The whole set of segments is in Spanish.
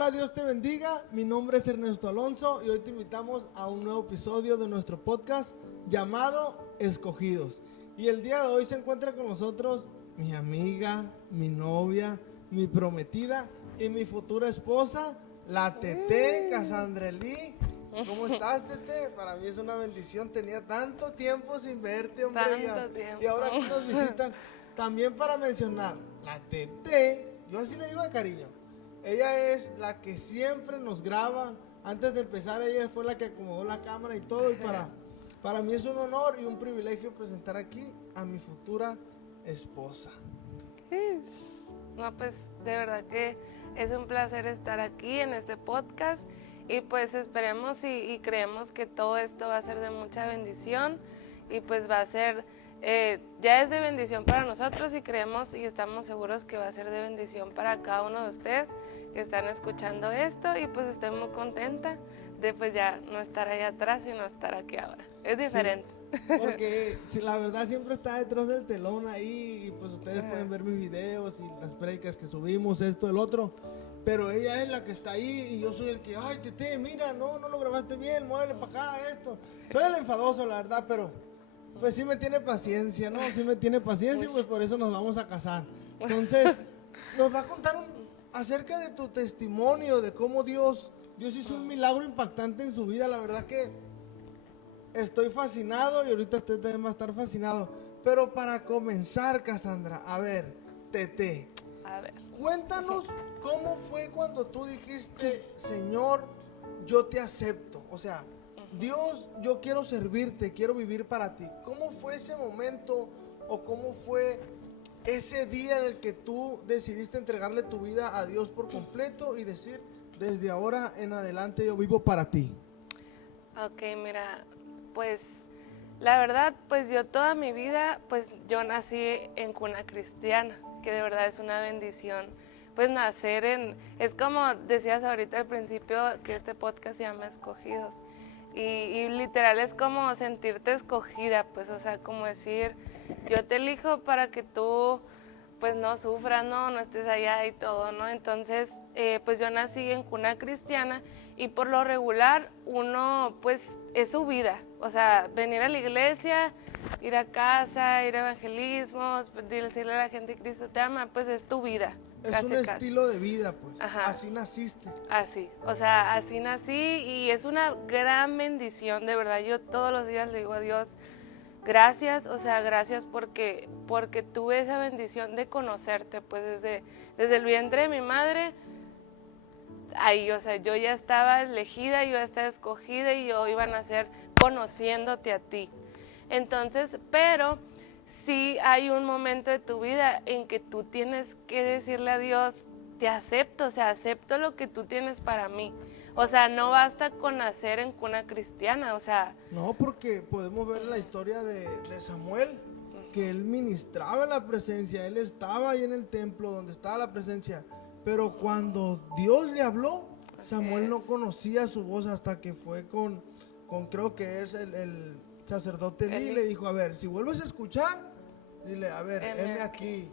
Hola, Dios te bendiga. Mi nombre es Ernesto Alonso y hoy te invitamos a un nuevo episodio de nuestro podcast llamado Escogidos. Y el día de hoy se encuentra con nosotros mi amiga, mi novia, mi prometida y mi futura esposa, la Tete Cassandra Eli. ¿Cómo estás, Tete? Para mí es una bendición. Tenía tanto tiempo sin verte, hombre. Y ahora aquí nos visitan. También para mencionar, la Tete, yo así le digo de cariño. Ella es la que siempre nos graba. Antes de empezar, ella fue la que acomodó la cámara y todo. Y para mí es un honor y un privilegio presentar aquí a mi futura esposa. No, pues de verdad que es un placer estar aquí en este podcast y pues esperemos y creemos que todo esto va a ser de mucha bendición y pues va a ser, ya es de bendición para nosotros y creemos y estamos seguros que va a ser de bendición para cada uno de ustedes que están escuchando esto y pues estoy muy contenta de pues ya no estar allá atrás sino estar aquí ahora. Es diferente. Sí, porque si la verdad siempre está detrás del telón ahí y pues ustedes pueden ver mis videos y las prédicas que subimos, esto, el otro, pero ella es la que está ahí y yo soy el que, ay, Tete, mira, no lo grabaste bien, muévele para acá, esto. Soy el enfadoso, la verdad, pero pues sí me tiene paciencia, ¿no? Sí me tiene paciencia, pues por eso nos vamos a casar. Entonces, nos va a contar acerca de tu testimonio, de cómo Dios hizo un milagro impactante en su vida. La verdad que estoy fascinado y ahorita usted también va a estar fascinado. Pero para comenzar, Cassandra, a ver, Tete, cuéntanos cómo fue cuando tú dijiste, Señor, yo te acepto. O sea, Dios, yo quiero servirte, quiero vivir para ti. ¿Cómo fue ese momento o cómo fue ese día en el que tú decidiste entregarle tu vida a Dios por completo y decir, desde ahora en adelante yo vivo para ti? Ok, mira, pues la verdad, pues yo toda mi vida, pues yo nací en cuna cristiana, que de verdad es una bendición. Pues nacer es como decías ahorita al principio que este podcast se llama Escogidos. Y literal es como sentirte escogida, pues, o sea, como decir, yo te elijo para que tú, pues, no sufras, no estés allá y todo, ¿no? Entonces, pues, yo nací en cuna cristiana y por lo regular uno, pues, es su vida, o sea, venir a la iglesia, ir a casa, ir a evangelismos, decirle a la gente que Cristo te ama, pues, es tu vida. Es un estilo de vida, pues. Ajá. Así naciste. Así, o sea, así nací y es una gran bendición, de verdad. Yo todos los días le digo a Dios, gracias, o sea, gracias porque tuve esa bendición de conocerte, pues desde el vientre de mi madre, ahí, o sea, yo ya estaba elegida, yo ya estaba escogida y yo iba a nacer conociéndote a ti. Entonces, pero sí hay un momento de tu vida en que tú tienes que decirle a Dios, te acepto, o sea, acepto lo que tú tienes para mí. O sea, no basta con nacer en cuna cristiana, o sea... No, porque podemos ver la historia de Samuel, que él ministraba en la presencia, él estaba ahí en el templo donde estaba la presencia, pero cuando Dios le habló, Samuel no conocía su voz hasta que fue con creo que es el sacerdote Eli, y le dijo, a ver, si vuelves a escuchar, dile, a ver, heme aquí.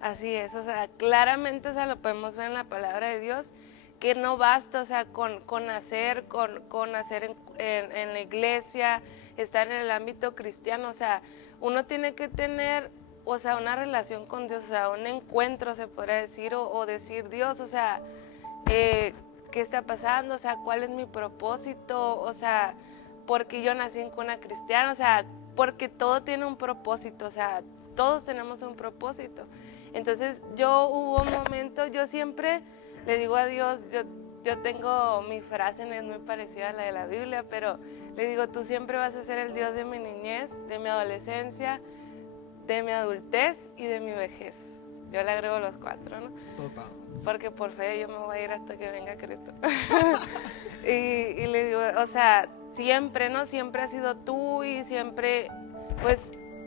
Así es, o sea, claramente, o sea, lo podemos ver en la palabra de Dios, que no basta, o sea, con nacer, con nacer en la iglesia, estar en el ámbito cristiano, o sea, uno tiene que tener, o sea, una relación con Dios, o sea, un encuentro, se podría decir, o decir, Dios, o sea, ¿qué está pasando? O sea, ¿cuál es mi propósito? O sea, porque yo nací en cuna cristiana, o sea, porque todo tiene un propósito, o sea, todos tenemos un propósito. Entonces yo hubo un momento, yo siempre le digo a Dios, yo tengo mi frase, no es muy parecida a la de la Biblia, pero le digo, tú siempre vas a ser el Dios de mi niñez, de mi adolescencia, de mi adultez y de mi vejez. Yo le agrego los 4, ¿no? Total. Porque por fe yo me voy a ir hasta que venga Cristo. y le digo, o sea, siempre, ¿no? Siempre has sido tú y siempre, pues,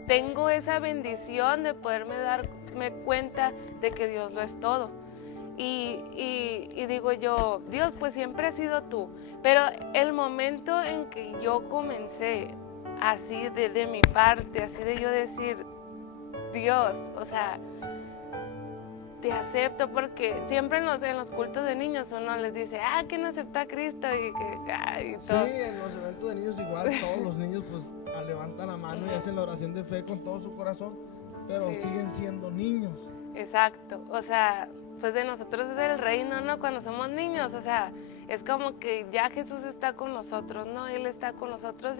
tengo esa bendición de poderme darme cuenta de que Dios lo es todo. Y digo yo, Dios, pues siempre has sido tú. Pero el momento en que yo comencé, así de mi parte, así de yo decir, Dios, o sea, te acepto, porque siempre en los cultos de niños uno les dice, ¿quién acepta a Cristo? Y todo. Sí, en los eventos de niños igual, todos los niños pues levantan la mano y hacen la oración de fe con todo su corazón, pero siguen siendo niños. Exacto, o sea, pues de nosotros es el reino, ¿no? Cuando somos niños, o sea, es como que ya Jesús está con nosotros, ¿no? Él está con nosotros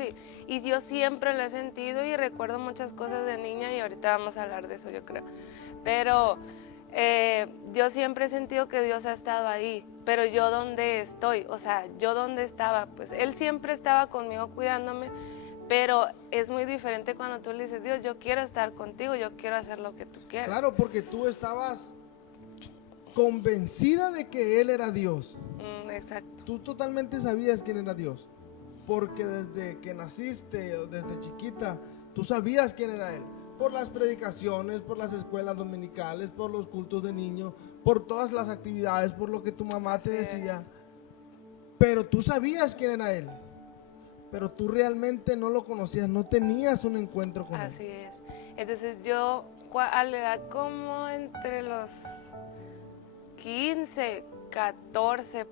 y yo siempre lo he sentido y recuerdo muchas cosas de niña y ahorita vamos a hablar de eso, yo creo. Pero yo siempre he sentido que Dios ha estado ahí, pero yo dónde estoy, o sea, yo dónde estaba, pues Él siempre estaba conmigo cuidándome, pero es muy diferente cuando tú le dices, Dios, yo quiero estar contigo, yo quiero hacer lo que tú quieras. Claro, porque tú estabas convencida de que Él era Dios. Exacto. Tú totalmente sabías quién era Dios, porque desde que naciste, o desde chiquita, tú sabías quién era Él. Por las predicaciones, por las escuelas dominicales, por los cultos de niños, por todas las actividades, por lo que tu mamá te decía. Pero tú sabías quién era Él. Pero tú realmente no lo conocías, no tenías un encuentro con Él. Así es. Entonces yo, a la edad como entre los 15, 14,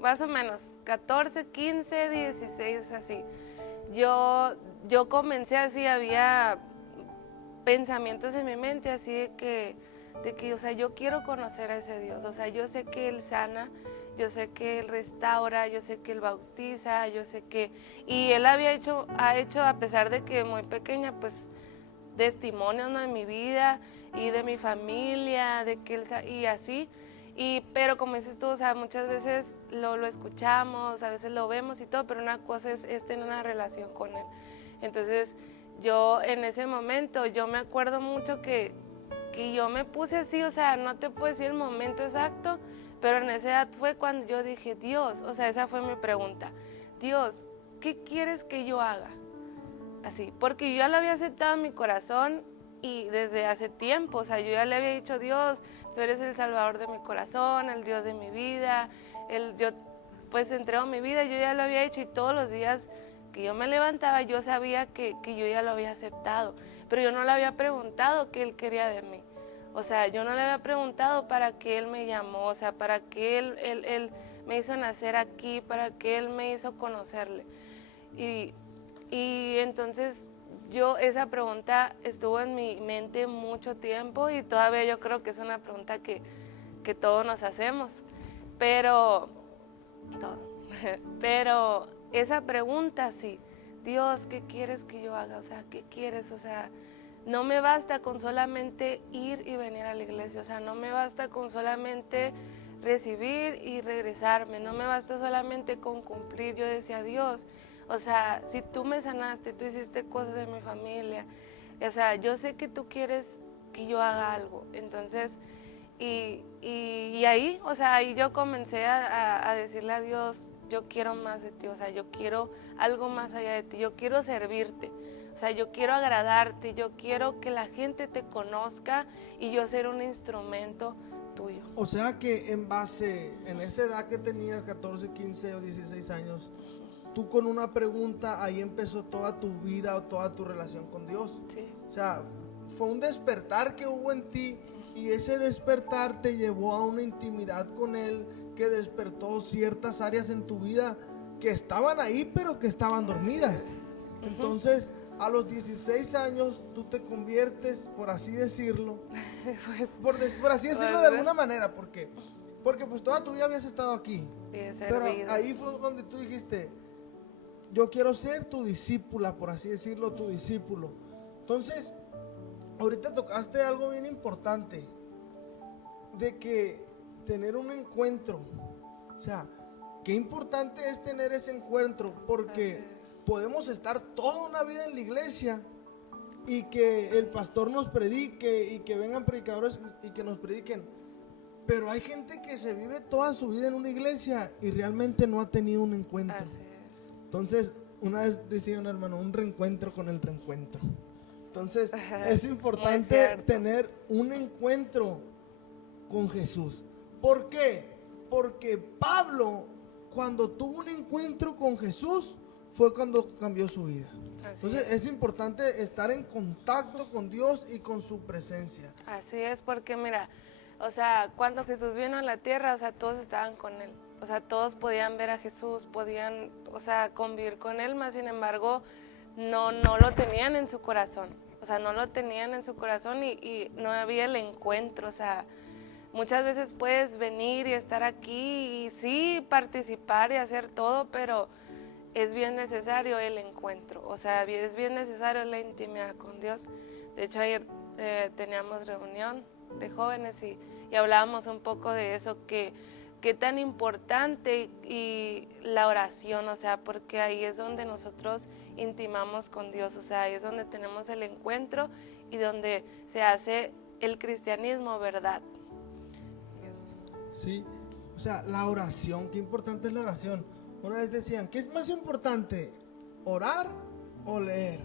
más o menos, 14, 15, 16, así. Yo comencé así, había pensamientos en mi mente así de que, o sea, yo quiero conocer a ese Dios. O sea, yo sé que Él sana, yo sé que Él restaura, yo sé que Él bautiza, yo sé que... Y Él ha hecho, a pesar de que muy pequeña, pues, testimonios, ¿no?, de mi vida y de mi familia, de que Él... Y así, pero como dices tú, o sea, muchas veces lo escuchamos, a veces lo vemos y todo, pero una cosa es tener una relación con Él. Entonces, yo en ese momento, yo me acuerdo mucho que yo me puse así, o sea, no te puedo decir el momento exacto, pero en esa edad fue cuando yo dije, Dios, o sea, esa fue mi pregunta, Dios, ¿qué quieres que yo haga? Así, porque yo ya lo había aceptado en mi corazón y desde hace tiempo, o sea, yo ya le había dicho, Dios, tú eres el salvador de mi corazón, el Dios de mi vida, yo pues entrego mi vida, yo ya lo había hecho y todos los días que yo me levantaba, yo sabía que yo ya lo había aceptado, pero yo no le había preguntado qué Él quería de mí. O sea, yo no le había preguntado para qué Él me llamó, o sea, para qué Él me hizo nacer aquí, para qué Él me hizo conocerle. Y entonces esa pregunta estuvo en mi mente mucho tiempo y todavía yo creo que es una pregunta que todos nos hacemos. Pero esa pregunta, sí, Dios, ¿qué quieres que yo haga? O sea, ¿qué quieres? O sea, no me basta con solamente ir y venir a la iglesia, o sea, no me basta con solamente recibir y regresarme, no me basta solamente con cumplir. Yo decía, Dios, o sea, si tú me sanaste, tú hiciste cosas en mi familia, o sea, yo sé que tú quieres que yo haga algo. Entonces, y ahí, o sea, ahí yo comencé a decirle a Dios, yo quiero más de ti, o sea, yo quiero algo más allá de ti, yo quiero servirte, o sea, yo quiero agradarte, yo quiero que la gente te conozca y yo ser un instrumento tuyo. O sea que en esa edad que tenías, 14, 15 o 16 años, tú con una pregunta, ahí empezó toda tu vida o toda tu relación con Dios. Sí. O sea, fue un despertar que hubo en ti y ese despertar te llevó a una intimidad con Él que despertó ciertas áreas en tu vida que estaban ahí pero que estaban dormidas. Entonces, a los 16 años tú te conviertes, por así decirlo, por así decirlo de alguna manera, porque pues toda tu vida habías estado aquí. Pero ahí fue donde tú dijiste, yo quiero ser tu discípula, por así decirlo, tu discípulo. Entonces, ahorita tocaste algo bien importante, de que tener un encuentro, o sea, qué importante es tener ese encuentro, porque podemos estar toda una vida en la iglesia y que el pastor nos predique y que vengan predicadores y que nos prediquen, pero hay gente que se vive toda su vida en una iglesia y realmente no ha tenido un encuentro. Entonces, una vez decía un hermano, un reencuentro con el reencuentro. Entonces, es importante tener un encuentro con Jesús. ¿Por qué? Porque Pablo, cuando tuvo un encuentro con Jesús, fue cuando cambió su vida. Entonces, es importante estar en contacto con Dios y con su presencia. Así es, porque mira, O sea, cuando Jesús vino a la tierra, o sea, todos estaban con él. O sea, todos podían ver a Jesús, podían, o sea, convivir con él, más sin embargo, no lo tenían en su corazón. O sea, no lo tenían en su corazón y no había el encuentro. O sea, muchas veces puedes venir y estar aquí y sí participar y hacer todo, pero es bien necesario el encuentro. O sea, es bien necesario la intimidad con Dios. De hecho, ayer teníamos reunión de jóvenes y hablábamos un poco de eso, que tan importante y la oración, o sea, porque ahí es donde nosotros intimamos con Dios, o sea, ahí es donde tenemos el encuentro y donde se hace el cristianismo, ¿verdad? Sí, o sea, la oración, qué importante es la oración. Una vez decían, ¿qué es más importante, orar o leer?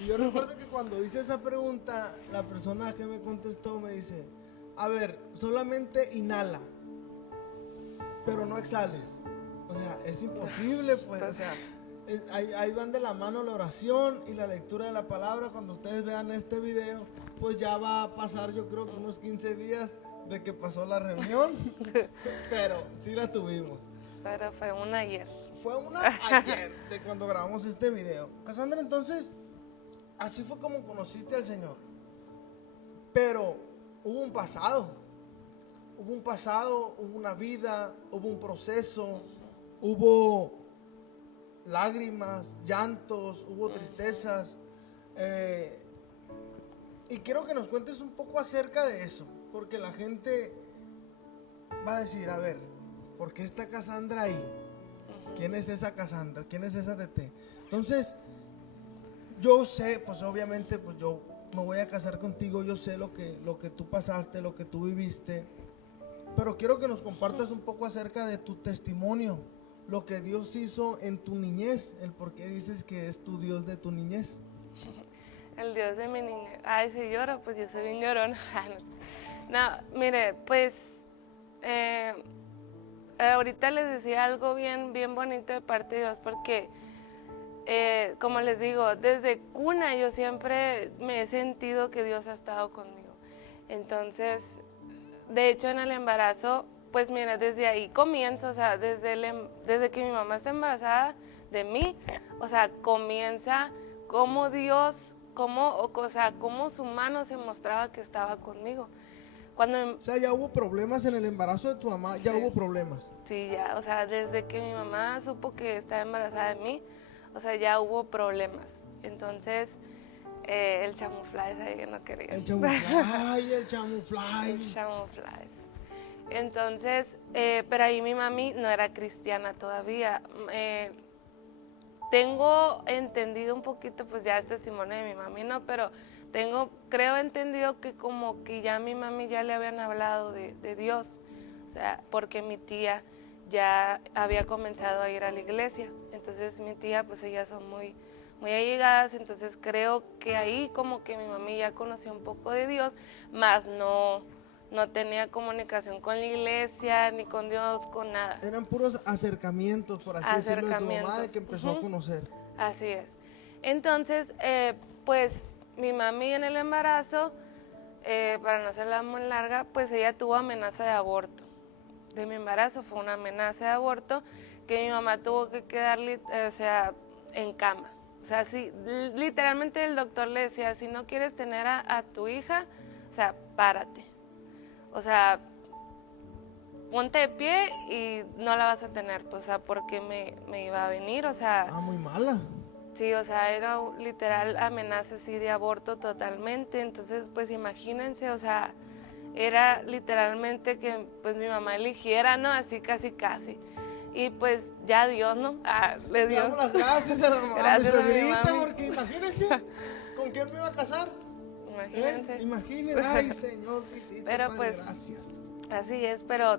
Y yo recuerdo que cuando hice esa pregunta, la persona que me contestó me dice, a ver, solamente inhala, pero no exhales. O sea, es imposible, pues, o sea, ahí van de la mano la oración y la lectura de la palabra. Cuando ustedes vean este video, pues ya va a pasar, yo creo que unos 15 días de que pasó la reunión, pero sí la tuvimos. Pero fue una ayer. Fue una ayer de cuando grabamos este video. Cassandra, entonces, así fue como conociste al Señor. Pero hubo un pasado, hubo una vida, hubo un proceso, hubo lágrimas, llantos, hubo tristezas. Y quiero que nos cuentes un poco acerca de eso, porque la gente va a decir, a ver, ¿por qué está Cassandra ahí? ¿Quién es esa Cassandra? ¿Quién es esa TT? Entonces, yo sé, pues obviamente, pues yo me voy a casar contigo, yo sé lo que tú pasaste, lo que tú viviste, pero quiero que nos compartas un poco acerca de tu testimonio, lo que Dios hizo en tu niñez, el por qué dices que es tu Dios de tu niñez. El Dios de mi niñez. Ay, si lloro, pues yo soy bien llorona. No, mire, pues ahorita les decía algo bien bonito de parte de Dios, porque como les digo, desde cuna yo siempre me he sentido que Dios ha estado conmigo. Entonces, de hecho en el embarazo, pues mira, desde ahí comienza, o sea, desde que mi mamá está embarazada de mí, o sea, comienza cómo Dios, cómo su mano se mostraba que estaba conmigo. O sea, ya hubo problemas en el embarazo de tu mamá, ya sí, hubo problemas. Sí, ya, o sea, desde que mi mamá supo que estaba embarazada de mí, o sea, ya hubo problemas. Entonces, el chamuflaje ahí que no quería. El chamuflaje, el chamuflaje. El chamuflaje. Entonces, pero ahí mi mami no era cristiana todavía. Tengo entendido un poquito, pues ya es testimonio de mi mami, ¿no? Pero creo entendido que como que ya a mi mami ya le habían hablado de Dios, o sea, porque mi tía ya había comenzado a ir a la iglesia. Entonces mi tía, pues ellas son muy allegadas, entonces creo que ahí como que mi mami ya conoció un poco de Dios, más no tenía comunicación con la iglesia, ni con Dios, con nada. Eran puros acercamientos, por así decirlo, de tu mamá, de que empezó a conocer. Así es. Entonces, pues mi mami en el embarazo, para no hacerla muy larga, pues ella tuvo amenaza de aborto. De mi embarazo fue una amenaza de aborto que mi mamá tuvo que quedar, en cama. O sea, sí, literalmente el doctor le decía, si no quieres tener a tu hija, o sea, párate. O sea, ponte de pie y no la vas a tener, pues, o sea, porque me iba a venir, o sea... Ah, muy mala. Sí, o sea, era literal amenaza así de aborto totalmente, entonces, pues, imagínense, o sea, era literalmente que, pues, mi mamá eligiera, ¿no? Así casi. Y, pues, ya Dios, ¿no? Le dio... Le damos las gracias a mi suegrita, porque imagínense, ¿con quién me iba a casar? Imagínense. Imagínense, ay, Señor, pero padre, pues, gracias. Así es, pero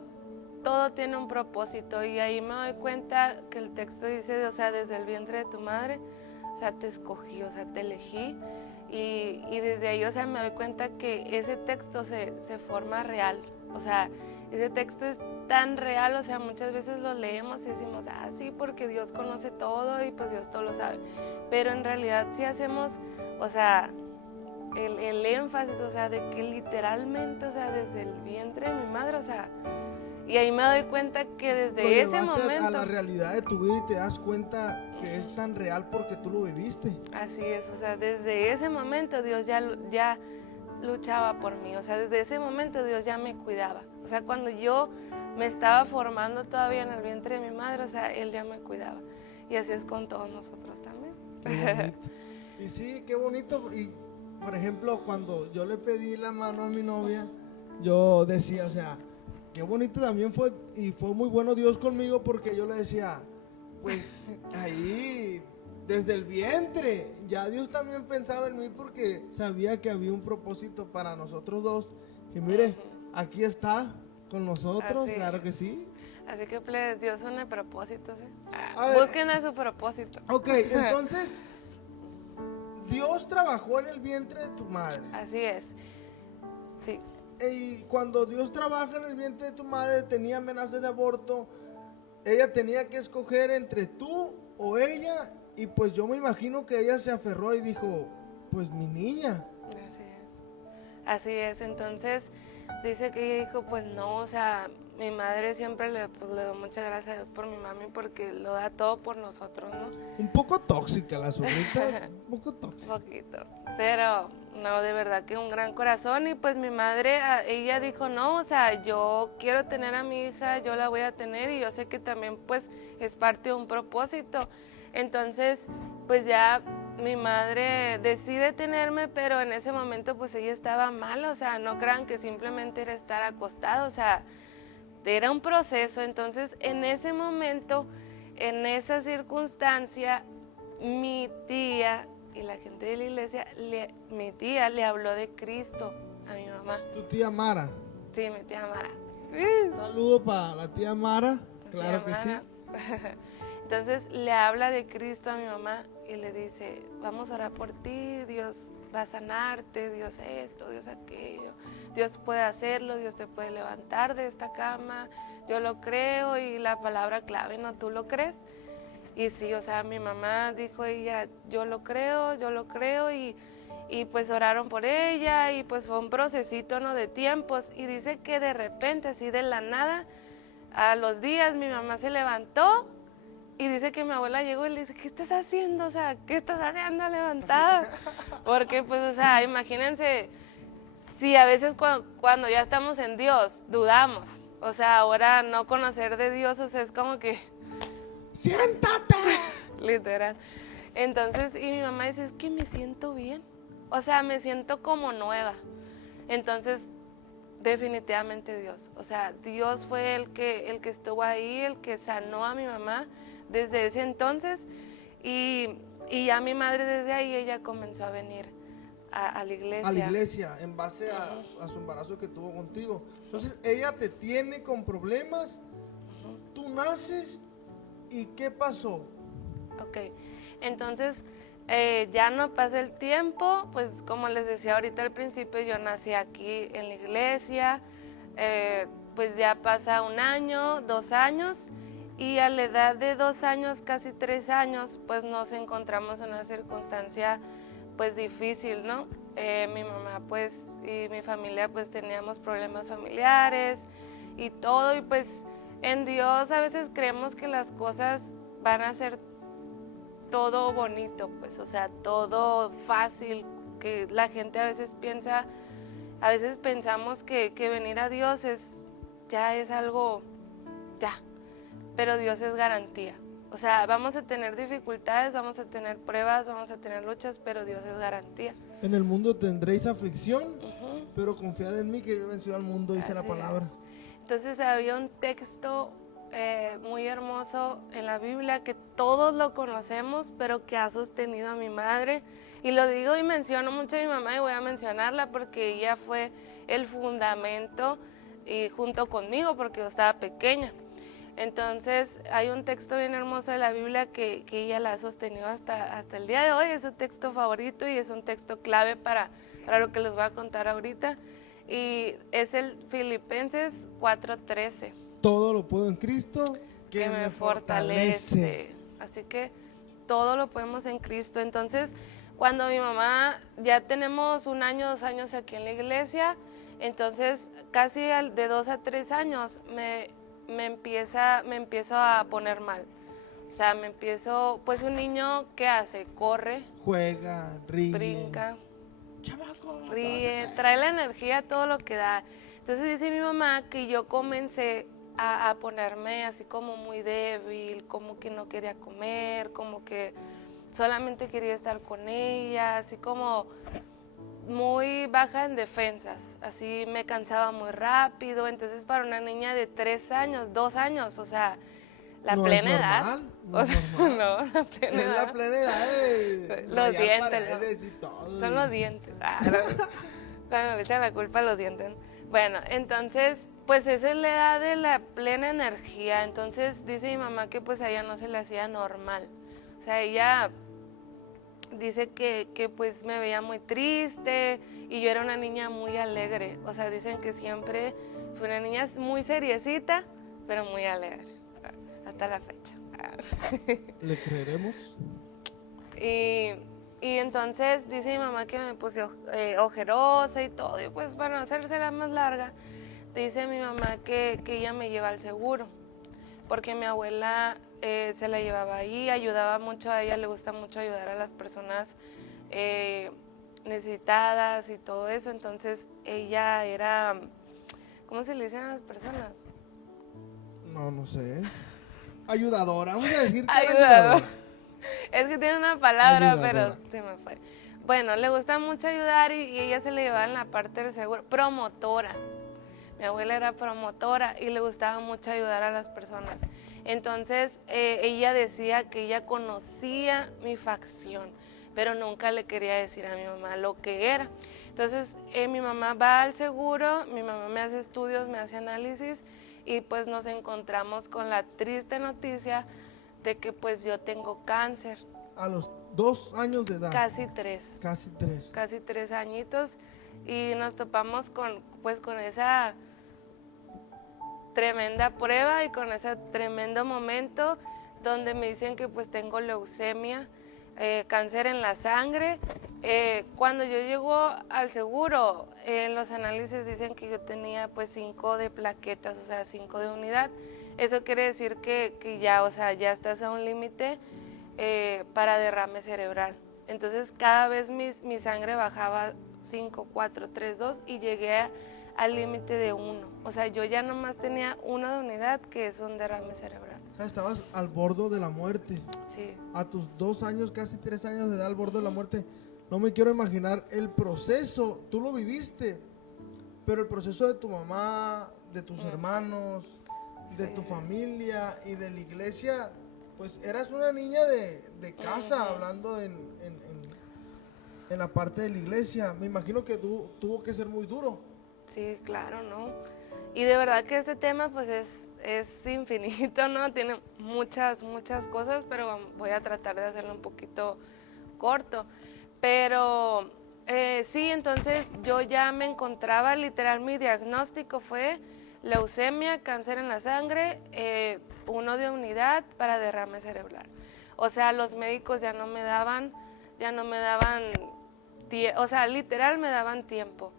todo tiene un propósito y ahí me doy cuenta que el texto dice, o sea, desde el vientre de tu madre, o sea, te escogí, o sea, te elegí y desde ahí, o sea, me doy cuenta que ese texto se forma real, o sea, ese texto es tan real, o sea, muchas veces lo leemos y decimos, sí, porque Dios conoce todo y pues Dios todo lo sabe, pero en realidad si hacemos, o sea, el énfasis, o sea, de que literalmente, o sea, desde el vientre de mi madre, o sea, y ahí me doy cuenta que desde Lo ese llevaste momento... a la realidad de tu vida y te das cuenta que es tan real porque tú lo viviste. Así es, o sea, desde ese momento Dios ya luchaba por mí, o sea, desde ese momento Dios ya me cuidaba, o sea, cuando yo me estaba formando todavía en el vientre de mi madre, o sea, Él ya me cuidaba, y así es con todos nosotros también. Qué bonito. Y sí, qué bonito. Y por ejemplo, cuando yo le pedí la mano a mi novia, yo decía, o sea, qué bonito también fue, y fue muy bueno Dios conmigo, porque yo le decía, pues ahí, desde el vientre, ya Dios también pensaba en mí porque sabía que había un propósito para nosotros dos. Y mire, aquí está con nosotros, Así claro es. que sí. Así que pues, Dios une propósitos, ¿eh? A ver, Busquen a su propósito. ok, entonces, Dios trabajó en el vientre de tu madre. Así es, sí. Y cuando Dios trabaja en el vientre de tu madre, tenía amenazas de aborto, ella tenía que escoger entre tú o ella, y pues yo me imagino que ella se aferró y dijo, pues mi niña. Así es. Así es, entonces dice que ella dijo, pues no, o sea, mi madre siempre le doy muchas gracias a Dios por mi mami porque lo da todo por nosotros, ¿no? Un poco tóxica la zorrita, un poco tóxica. Un poquito, pero no, de verdad que un gran corazón. Y pues mi madre, ella dijo, no, o sea, yo quiero tener a mi hija, yo la voy a tener y yo sé que también pues es parte de un propósito. Entonces, pues ya mi madre decide tenerme, pero en ese momento pues ella estaba mal, o sea, no crean que simplemente era estar acostado, o sea, era un proceso. Entonces, en ese momento, en esa circunstancia, mi tía y la gente de la iglesia, mi tía le habló de Cristo a mi mamá. Tu tía Mara. Sí, mi tía Mara. Saludo para la tía Mara, claro que Tía sí. Mara. Entonces le habla de Cristo a mi mamá y le dice, vamos a orar por ti, Dios va a sanarte, Dios esto, Dios aquello, Dios puede hacerlo, Dios te puede levantar de esta cama, yo lo creo. Y la palabra clave, ¿no? ¿Tú lo crees? Y sí, o sea, mi mamá dijo ella, yo lo creo, y pues oraron por ella, y pues fue un procesito, ¿no? De tiempos, y dice que de repente, así de la nada, a los días mi mamá se levantó, y dice que mi abuela llegó y le dice, ¿qué estás haciendo? O sea, ¿qué estás haciendo levantada? Porque pues, o sea, imagínense, si a veces cuando ya estamos en Dios, dudamos, o sea, ahora no conocer de Dios, o sea, es como que... ¡Siéntate! Literal. Entonces, y mi mamá dice, es que me siento bien. O sea, me siento como nueva. Entonces, definitivamente Dios. O sea, Dios fue el que estuvo ahí, el que sanó a mi mamá desde ese entonces. Y ya mi madre desde ahí, ella comenzó a venir a la iglesia. A la iglesia, en base a su embarazo que tuvo contigo. Entonces, ella te tiene con problemas, tú naces, ¿y qué pasó? Ok, entonces ya no pasa el tiempo, pues como les decía ahorita al principio, yo nací aquí en la iglesia, pues ya pasa 1 año, 2 años, y a la edad de 2 años, casi 3 años, pues nos encontramos en una circunstancia pues difícil, ¿no? Mi mamá pues y mi familia pues teníamos problemas familiares y todo, y pues en Dios a veces creemos que las cosas van a ser todo bonito, pues, o sea, todo fácil, que la gente a veces pensamos que venir a Dios ya es algo, ya, pero Dios es garantía. O sea, vamos a tener dificultades, vamos a tener pruebas, vamos a tener luchas, pero Dios es garantía. En el mundo tendréis aflicción, pero confiad en mí que yo he vencido al mundo, dice la palabra. Entonces había un texto muy hermoso en la Biblia que todos lo conocemos, pero que ha sostenido a mi madre. Y lo digo y menciono mucho a mi mamá, y voy a mencionarla porque ella fue el fundamento, y junto conmigo, porque yo estaba pequeña. Entonces hay un texto bien hermoso de la Biblia que ella la ha sostenido hasta el día de hoy. Es su texto favorito y es un texto clave para lo que les voy a contar ahorita. Y es el Filipenses 4:13. Todo lo puedo en Cristo que me fortalece. Así que todo lo podemos en Cristo. Entonces, Cuando mi mamá, ya tenemos 1 año, 2 años aquí en la iglesia, entonces casi de 2 a 3 años me empiezo a poner mal. O sea, pues un niño, ¿qué hace? Corre, Juega, ríe. brinca, Chamaco, ríe, trae la energía, todo lo que da. Entonces dice mi mamá que yo comencé a ponerme así como muy débil, como que no quería comer, como que solamente quería estar con ella, así como muy baja en defensas, así me cansaba muy rápido. Entonces para una niña de 3 años, 2 años, o sea, la no plena es edad. normal, no O es sea, normal. no, la plena Es edad. la plena edad de Los rayar dientes, paredes y todo. son los dientes. Cuando le echan la culpa a los dientes. Bueno, entonces, pues esa es la edad de la plena energía. Entonces dice mi mamá que pues a ella no se le hacía normal. O sea, ella dice que pues me veía muy triste y yo era una niña muy alegre. O sea, dicen que siempre fue una niña muy seriecita, pero muy alegre, hasta la fecha. ¿Le creeremos? Y entonces dice mi mamá que me puse ojerosa y todo, y pues para no hacérsela más larga, dice mi mamá que ella me lleva al seguro, porque mi abuela se la llevaba ahí, ayudaba mucho, a ella le gusta mucho ayudar a las personas necesitadas y todo eso. Entonces ella era, ¿cómo se le dicen a las personas? No sé. Ayudadora, vamos a decir que era Ayudadora. ayudadora. Es que tiene una palabra, Ayudadora. pero se me fue. Bueno, le gusta mucho ayudar y ella se le llevaba en la parte del seguro. Promotora. Mi abuela era promotora y le gustaba mucho ayudar a las personas. Entonces, ella decía que ella conocía mi facción, pero nunca le quería decir a mi mamá lo que era. Entonces, mi mamá va al seguro, mi mamá me hace estudios, me hace análisis y pues nos encontramos con la triste noticia de que pues yo tengo cáncer. A los 2 años de edad. Casi 3. Casi 3 añitos y nos topamos con esa tremenda prueba y con ese tremendo momento donde me dicen que pues tengo leucemia, cáncer en la sangre. Cuando yo llego al seguro, en los análisis dicen que yo tenía pues 5 de plaquetas, o sea 5 de unidad. Eso quiere decir que ya, o sea, ya estás a un límite para derrame cerebral. Entonces cada vez mi sangre bajaba 5, 4, 3, 2 y llegué al límite de 1. O sea, yo ya nomás tenía 1 de unidad, que es un derrame cerebral. O sea, estabas al borde de la muerte. Sí. A tus 2 años, casi 3 años de edad, al borde de la muerte. No me quiero imaginar el proceso. Tú lo viviste, pero el proceso de tu mamá, de tus hermanos, de tu familia y de la iglesia, pues eras una niña de casa, hablando en la parte de la iglesia. Me imagino que tuvo que ser muy duro. Sí, claro, ¿no? Y de verdad que este tema pues es infinito, ¿no? Tiene muchas cosas, pero voy a tratar de hacerlo un poquito corto. Pero sí, entonces yo ya me encontraba, literal, mi diagnóstico fue leucemia, cáncer en la sangre, 1 de unidad para derrame cerebral. O sea, los médicos ya no me daban, o sea, literal me daban tiempo.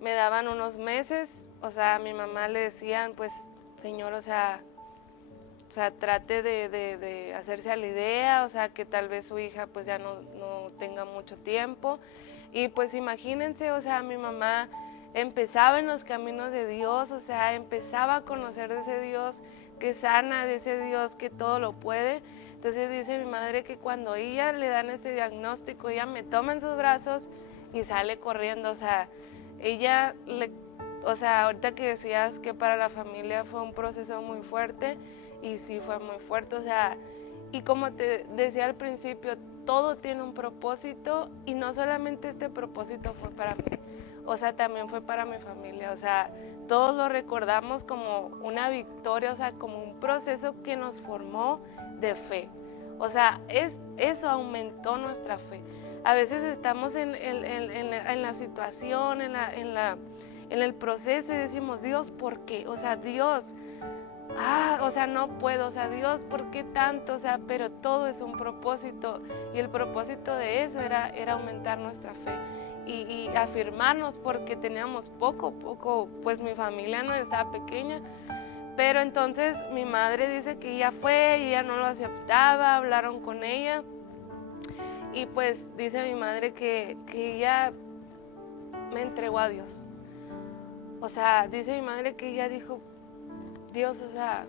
Me daban unos meses, o sea, a mi mamá le decían, pues, señor, o sea, trate de hacerse a la idea, o sea, que tal vez su hija pues ya no tenga mucho tiempo. Y pues imagínense, o sea, mi mamá empezaba en los caminos de Dios, o sea, empezaba a conocer de ese Dios que sana, de ese Dios que todo lo puede. Entonces dice mi madre que cuando ella le dan este diagnóstico, ella me toma en sus brazos y sale corriendo, o sea, o sea, ahorita que decías que para la familia fue un proceso muy fuerte, y sí fue muy fuerte, o sea, y como te decía al principio, todo tiene un propósito, y no solamente este propósito fue para mí, o sea, también fue para mi familia, o sea, todos lo recordamos como una victoria, o sea, como un proceso que nos formó de fe, o sea, eso aumentó nuestra fe. A veces estamos en la situación, en el proceso y decimos, Dios, ¿por qué? O sea, Dios, o sea, no puedo, o sea, Dios, ¿por qué tanto? O sea, pero todo es un propósito, y el propósito de eso era aumentar nuestra fe y afirmarnos, porque teníamos poco, pues mi familia no estaba pequeña, pero entonces mi madre dice que ella fue y ella no lo aceptaba, hablaron con ella, y pues dice mi madre que ella me entregó a Dios. O sea, dice mi madre que ella dijo, Dios, o sea...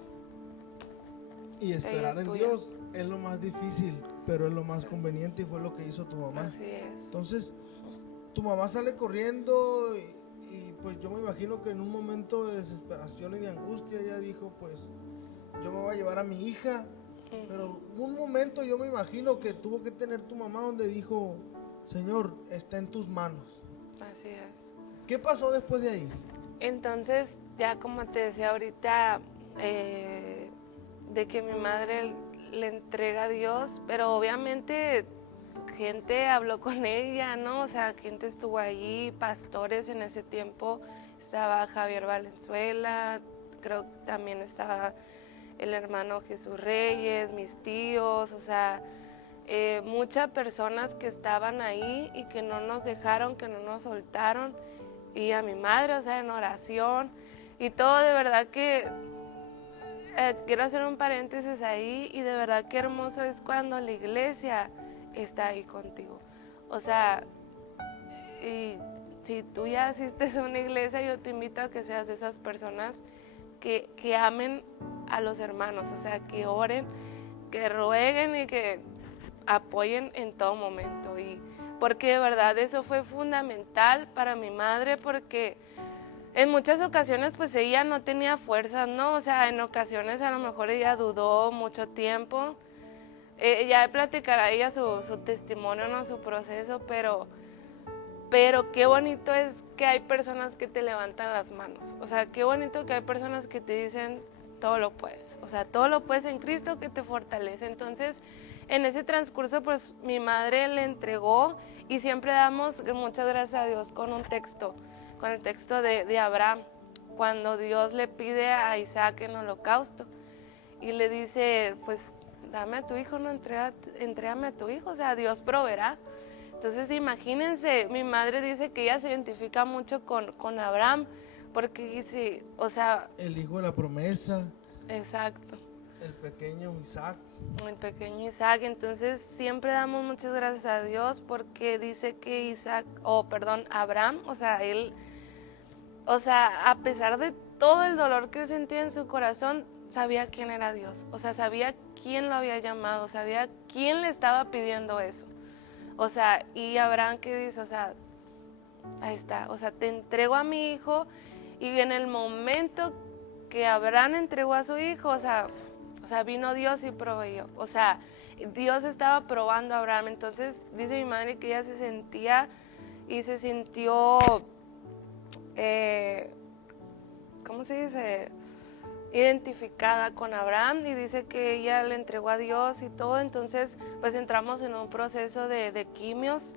Y esperar en Dios es lo más difícil, pero es lo más conveniente, y fue lo que hizo tu mamá. Así es. Entonces, tu mamá sale corriendo y pues yo me imagino que en un momento de desesperación y de angustia ella dijo, pues yo me voy a llevar a mi hija. Pero un momento yo me imagino que tuvo que tener tu mamá donde dijo, Señor, está en tus manos. Así es. ¿Qué pasó después de ahí? Entonces, ya como te decía ahorita, de que mi madre le entrega a Dios, pero obviamente gente habló con ella, ¿no? O sea, gente estuvo allí, pastores en ese tiempo, estaba Javier Valenzuela, creo que también estaba el hermano Jesús Reyes, mis tíos, o sea, muchas personas que estaban ahí y que no nos dejaron, que no nos soltaron, y a mi madre, o sea, en oración, y todo. De verdad que quiero hacer un paréntesis ahí, y de verdad que hermoso es cuando la iglesia está ahí contigo. O sea, y si tú ya asistes a una iglesia, yo te invito a que seas de esas personas que amen a los hermanos, o sea, que oren, que rueguen y que apoyen en todo momento. Y porque de verdad eso fue fundamental para mi madre, porque en muchas ocasiones pues ella no tenía fuerzas, ¿no? O sea, en ocasiones a lo mejor ella dudó mucho tiempo. Ya platicará ella su testimonio, ¿no? Su proceso, pero qué bonito es que hay personas que te levantan las manos. O sea, qué bonito que hay personas que te dicen, todo lo puedes. O sea, todo lo puedes en Cristo que te fortalece. Entonces, en ese transcurso, pues mi madre le entregó, y siempre damos muchas gracias a Dios con un texto, con el texto de Abraham, cuando Dios le pide a Isaac en holocausto y le dice, pues dame a tu hijo, no, entrégame a tu hijo, o sea, Dios proveerá. Entonces imagínense, mi madre dice que ella se identifica mucho con Abraham, porque dice, o sea... El hijo de la promesa. Exacto. El pequeño Isaac. El pequeño Isaac. Entonces siempre damos muchas gracias a Dios, porque dice que Abraham, o sea, él, o sea, a pesar de todo el dolor que sentía en su corazón, sabía quién era Dios. O sea, sabía quién lo había llamado, sabía quién le estaba pidiendo eso. O sea, y Abraham, ¿qué dice? O sea, ahí está, o sea, te entrego a mi hijo, y en el momento que Abraham entregó a su hijo, o sea, vino Dios y proveyó. O sea, Dios estaba probando a Abraham. Entonces, dice mi madre que ella se sintió, ¿cómo se dice? Identificada con Abraham, y dice que ella le entregó a Dios y todo. Entonces, pues entramos en un proceso de quimios,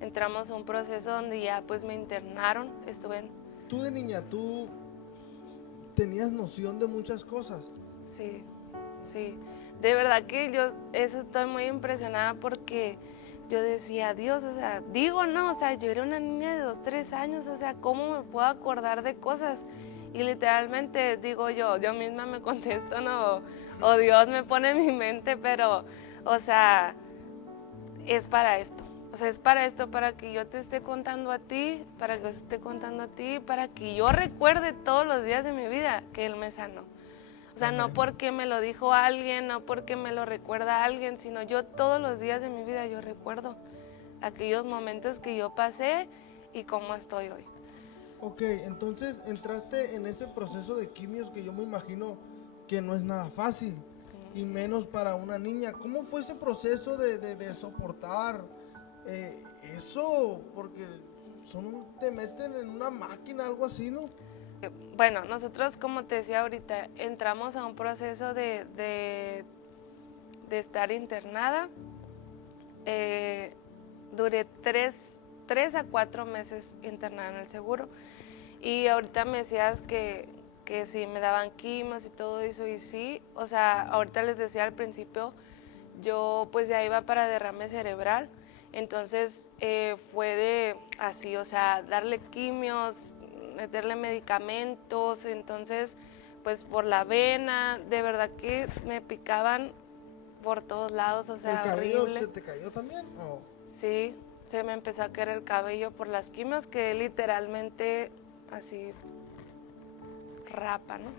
entramos en un proceso donde ya pues me internaron, Tú de niña, ¿tú tenías noción de muchas cosas? Sí, de verdad que yo estoy muy impresionada, porque yo decía, Dios, o sea, yo era una niña de 2, 3 años, o sea, ¿cómo me puedo acordar de cosas? Y literalmente digo yo misma me contesto, no, o Dios me pone en mi mente, pero, o sea, es para esto. O sea, es para esto, para que yo te esté contando a ti, para que yo esté contando a ti, para que yo recuerde todos los días de mi vida que Él me sanó. O sea, no porque me lo dijo alguien, no porque me lo recuerda alguien, sino yo todos los días de mi vida yo recuerdo aquellos momentos que yo pasé y cómo estoy hoy. Ok, entonces entraste en ese proceso de quimios que yo me imagino que no es nada fácil, y menos para una niña. ¿Cómo fue ese proceso de soportar eso? Porque te meten en una máquina, algo así, ¿no? Bueno, nosotros, como te decía ahorita, entramos a un proceso de estar internada. Duré 3 a 4 meses internada en el seguro. Y ahorita me decías que que si me daban quimios y todo eso, y sí, o sea, ahorita les decía al principio, yo pues ya iba para derrame cerebral, entonces fue de así, o sea, darle quimios, meterle medicamentos, entonces pues por la vena, de verdad que me picaban por todos lados, o sea, ¿El cabello horrible. se te cayó también? ¿O? Sí, se me empezó a caer el cabello por las quimios, que literalmente así rapa, ¿no?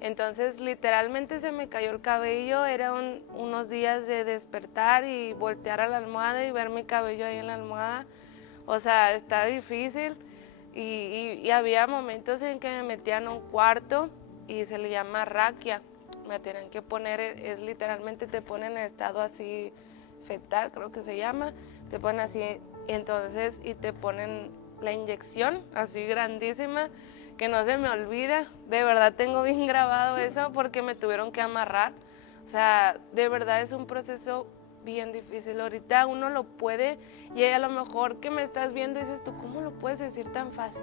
Entonces literalmente se me cayó el cabello, eran unos días de despertar y voltear a la almohada y ver mi cabello ahí en la almohada, o sea, está difícil y había momentos en que me metían a un cuarto y se le llama raquia, me tenían que poner, es literalmente te ponen en estado así fetal, creo que se llama, te ponen así, entonces y te ponen la inyección así grandísima, que no se me olvida, de verdad tengo bien grabado eso porque me tuvieron que amarrar, o sea, de verdad es un proceso bien difícil, ahorita uno lo puede, y a lo mejor que me estás viendo dices tú, ¿cómo lo puedes decir tan fácil?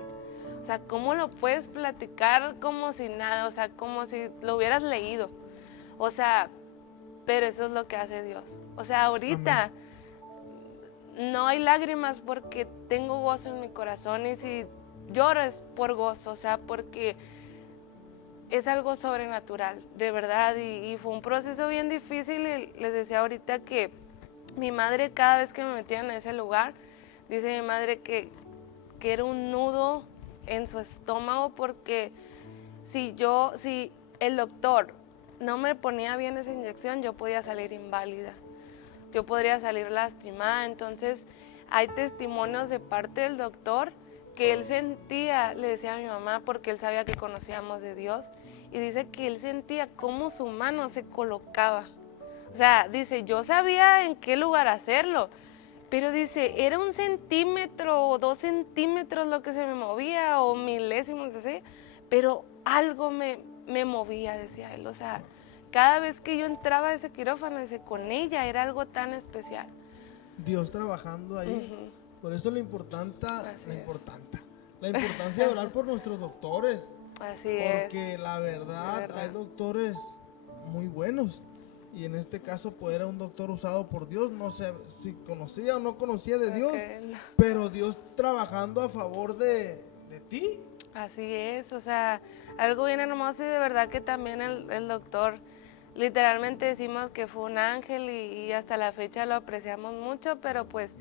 O sea, ¿cómo lo puedes platicar como si nada? O sea, como si lo hubieras leído, o sea, pero eso es lo que hace Dios, o sea, ahorita no hay lágrimas porque tengo gozo en mi corazón, y si lloro es por gozo, o sea, porque es algo sobrenatural, de verdad, y fue un proceso bien difícil, y les decía ahorita que mi madre cada vez que me metía en ese lugar, dice mi madre que era un nudo en su estómago, porque si el doctor no me ponía bien esa inyección, yo podía salir inválida, yo podría salir lastimada, entonces hay testimonios de parte del doctor que él sentía, le decía a mi mamá, porque él sabía que conocíamos de Dios, y dice que él sentía cómo su mano se colocaba. O sea, dice, yo sabía en qué lugar hacerlo, pero dice, era 1 centímetro o 2 centímetros lo que se me movía, o milésimos así, pero algo me movía, decía él. O sea, cada vez que yo entraba a ese quirófano, dice, con ella era algo tan especial. Dios trabajando ahí. Por eso la importancia de orar por nuestros doctores. Así es. Porque la verdad hay doctores muy buenos. Y en este caso pues era un doctor usado por Dios. No sé si conocía o no conocía de Dios. Pero Dios trabajando a favor de ti. Así es, o sea, algo bien hermoso, y de verdad que también el doctor, literalmente decimos que fue un ángel, y hasta la fecha lo apreciamos mucho, pero pues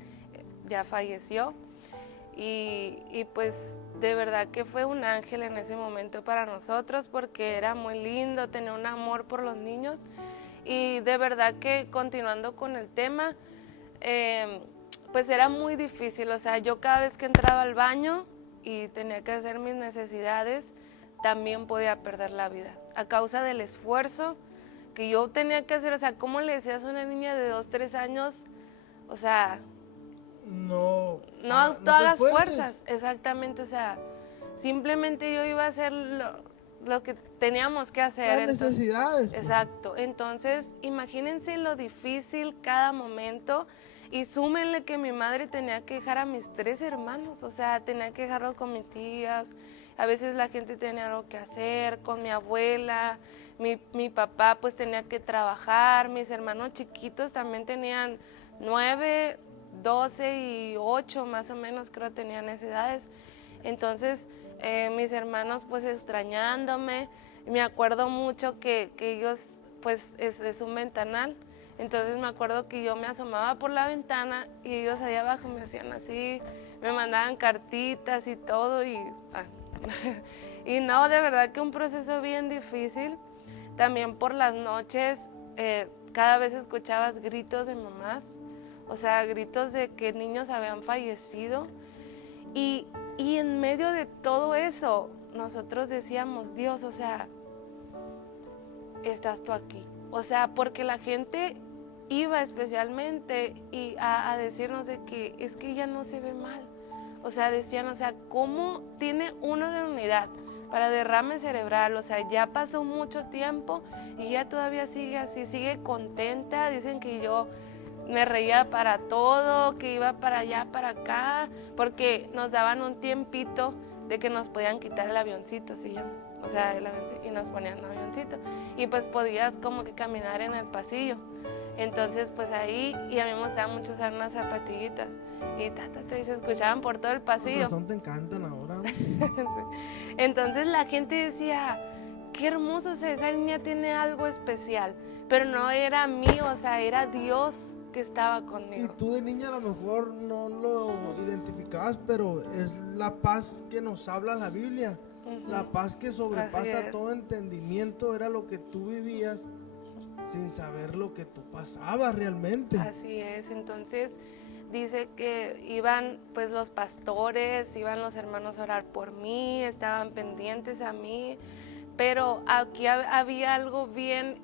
ya falleció, y pues de verdad que fue un ángel en ese momento para nosotros, porque era muy lindo, tenía un amor por los niños, y de verdad que continuando con el tema, pues era muy difícil, o sea, yo cada vez que entraba al baño y tenía que hacer mis necesidades, también podía perder la vida, a causa del esfuerzo que yo tenía que hacer. O sea, ¿cómo le decías a una niña de 2, 3 años? O sea, no hagas fuerzas, exactamente, o sea, simplemente yo iba a hacer lo que teníamos que hacer. Las necesidades. Exacto, entonces imagínense lo difícil cada momento. Y súmenle que mi madre tenía que dejar a mis 3 hermanos, o sea, tenía que dejarlos con mis tías, a veces la gente tenía algo que hacer, con mi abuela, mi papá pues tenía que trabajar, mis hermanos chiquitos también tenían 9, 12 y 8 más o menos, creo tenían esas edades, entonces mis hermanos pues extrañándome, me acuerdo mucho que ellos pues es un ventanal. Entonces me acuerdo que yo me asomaba por la ventana y ellos allá abajo me hacían así, me mandaban cartitas y todo, y no, de verdad que un proceso bien difícil. También por las noches cada vez escuchabas gritos de mamás, o sea, gritos de que niños habían fallecido, y en medio de todo eso nosotros decíamos, Dios, o sea, estás tú aquí, o sea, porque la gente iba especialmente a decirnos de que es que ella no se ve mal, o sea, decían, o sea, ¿cómo tiene uno de unidad para derrame cerebral? O sea, ya pasó mucho tiempo y ella todavía sigue así, sigue contenta. Dicen que yo me reía para todo, que iba para allá, para acá, porque nos daban un tiempito de que nos podían quitar el avioncito, ¿sí? O o sea, y nos ponían avioncito. Y pues podías como que caminar en el pasillo. Entonces, pues ahí, y a mí me gustaba mucho usar unas zapatillitas. Y se escuchaban por todo el pasillo. Por razón te encantan ahora. Sí. Entonces la gente decía, qué hermoso, o sea, esa niña tiene algo especial. Pero no era mío, o sea, era Dios que estaba conmigo. Y tú de niña a lo mejor no lo identificabas, pero es la paz que nos habla la Biblia. La paz que sobrepasa todo entendimiento era lo que tú vivías sin saber lo que tú pasabas realmente. Así es, entonces dice que iban pues los pastores, iban los hermanos a orar por mí, estaban pendientes a mí, pero aquí había algo bien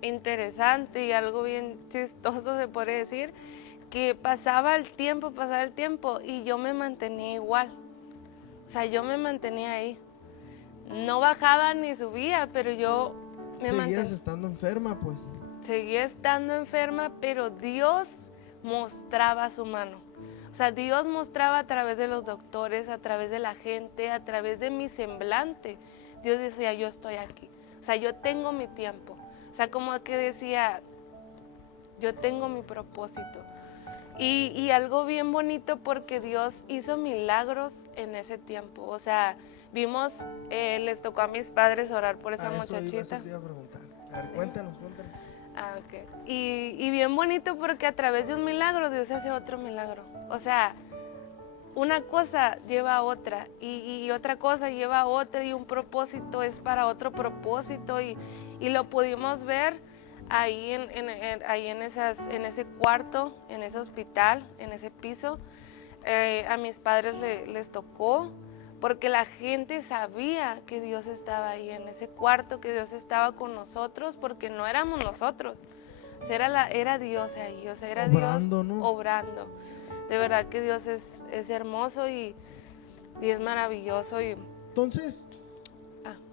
interesante y algo bien chistoso, se puede decir, que pasaba el tiempo y yo me mantenía igual, o sea, yo me mantenía ahí, no bajaba ni subía, pero yo me mantenía. Seguías estando enferma, pues. Seguía estando enferma, pero Dios mostraba su mano. O sea, Dios mostraba a través de los doctores, a través de la gente, a través de mi semblante. Dios decía, yo estoy aquí. O sea, yo tengo mi tiempo. O sea, como que decía, yo tengo mi propósito. Y algo bien bonito porque Dios hizo milagros en ese tiempo. O sea, vimos, les tocó a mis padres orar por esa muchachita. Eso te iba a preguntar. A ver, cuéntanos. Okay. Y bien bonito porque a través de un milagro Dios hace otro milagro. O sea, una cosa lleva a otra y otra cosa lleva a otra y un propósito es para otro propósito y lo pudimos ver ahí en ese cuarto, en ese hospital, en ese piso. A mis padres les tocó porque la gente sabía que Dios estaba ahí en ese cuarto, que Dios estaba con nosotros, porque no éramos nosotros, o sea, era Dios ahí, o sea, era obrando, Dios, ¿no? obrando. De verdad que Dios es hermoso y es maravilloso. Entonces,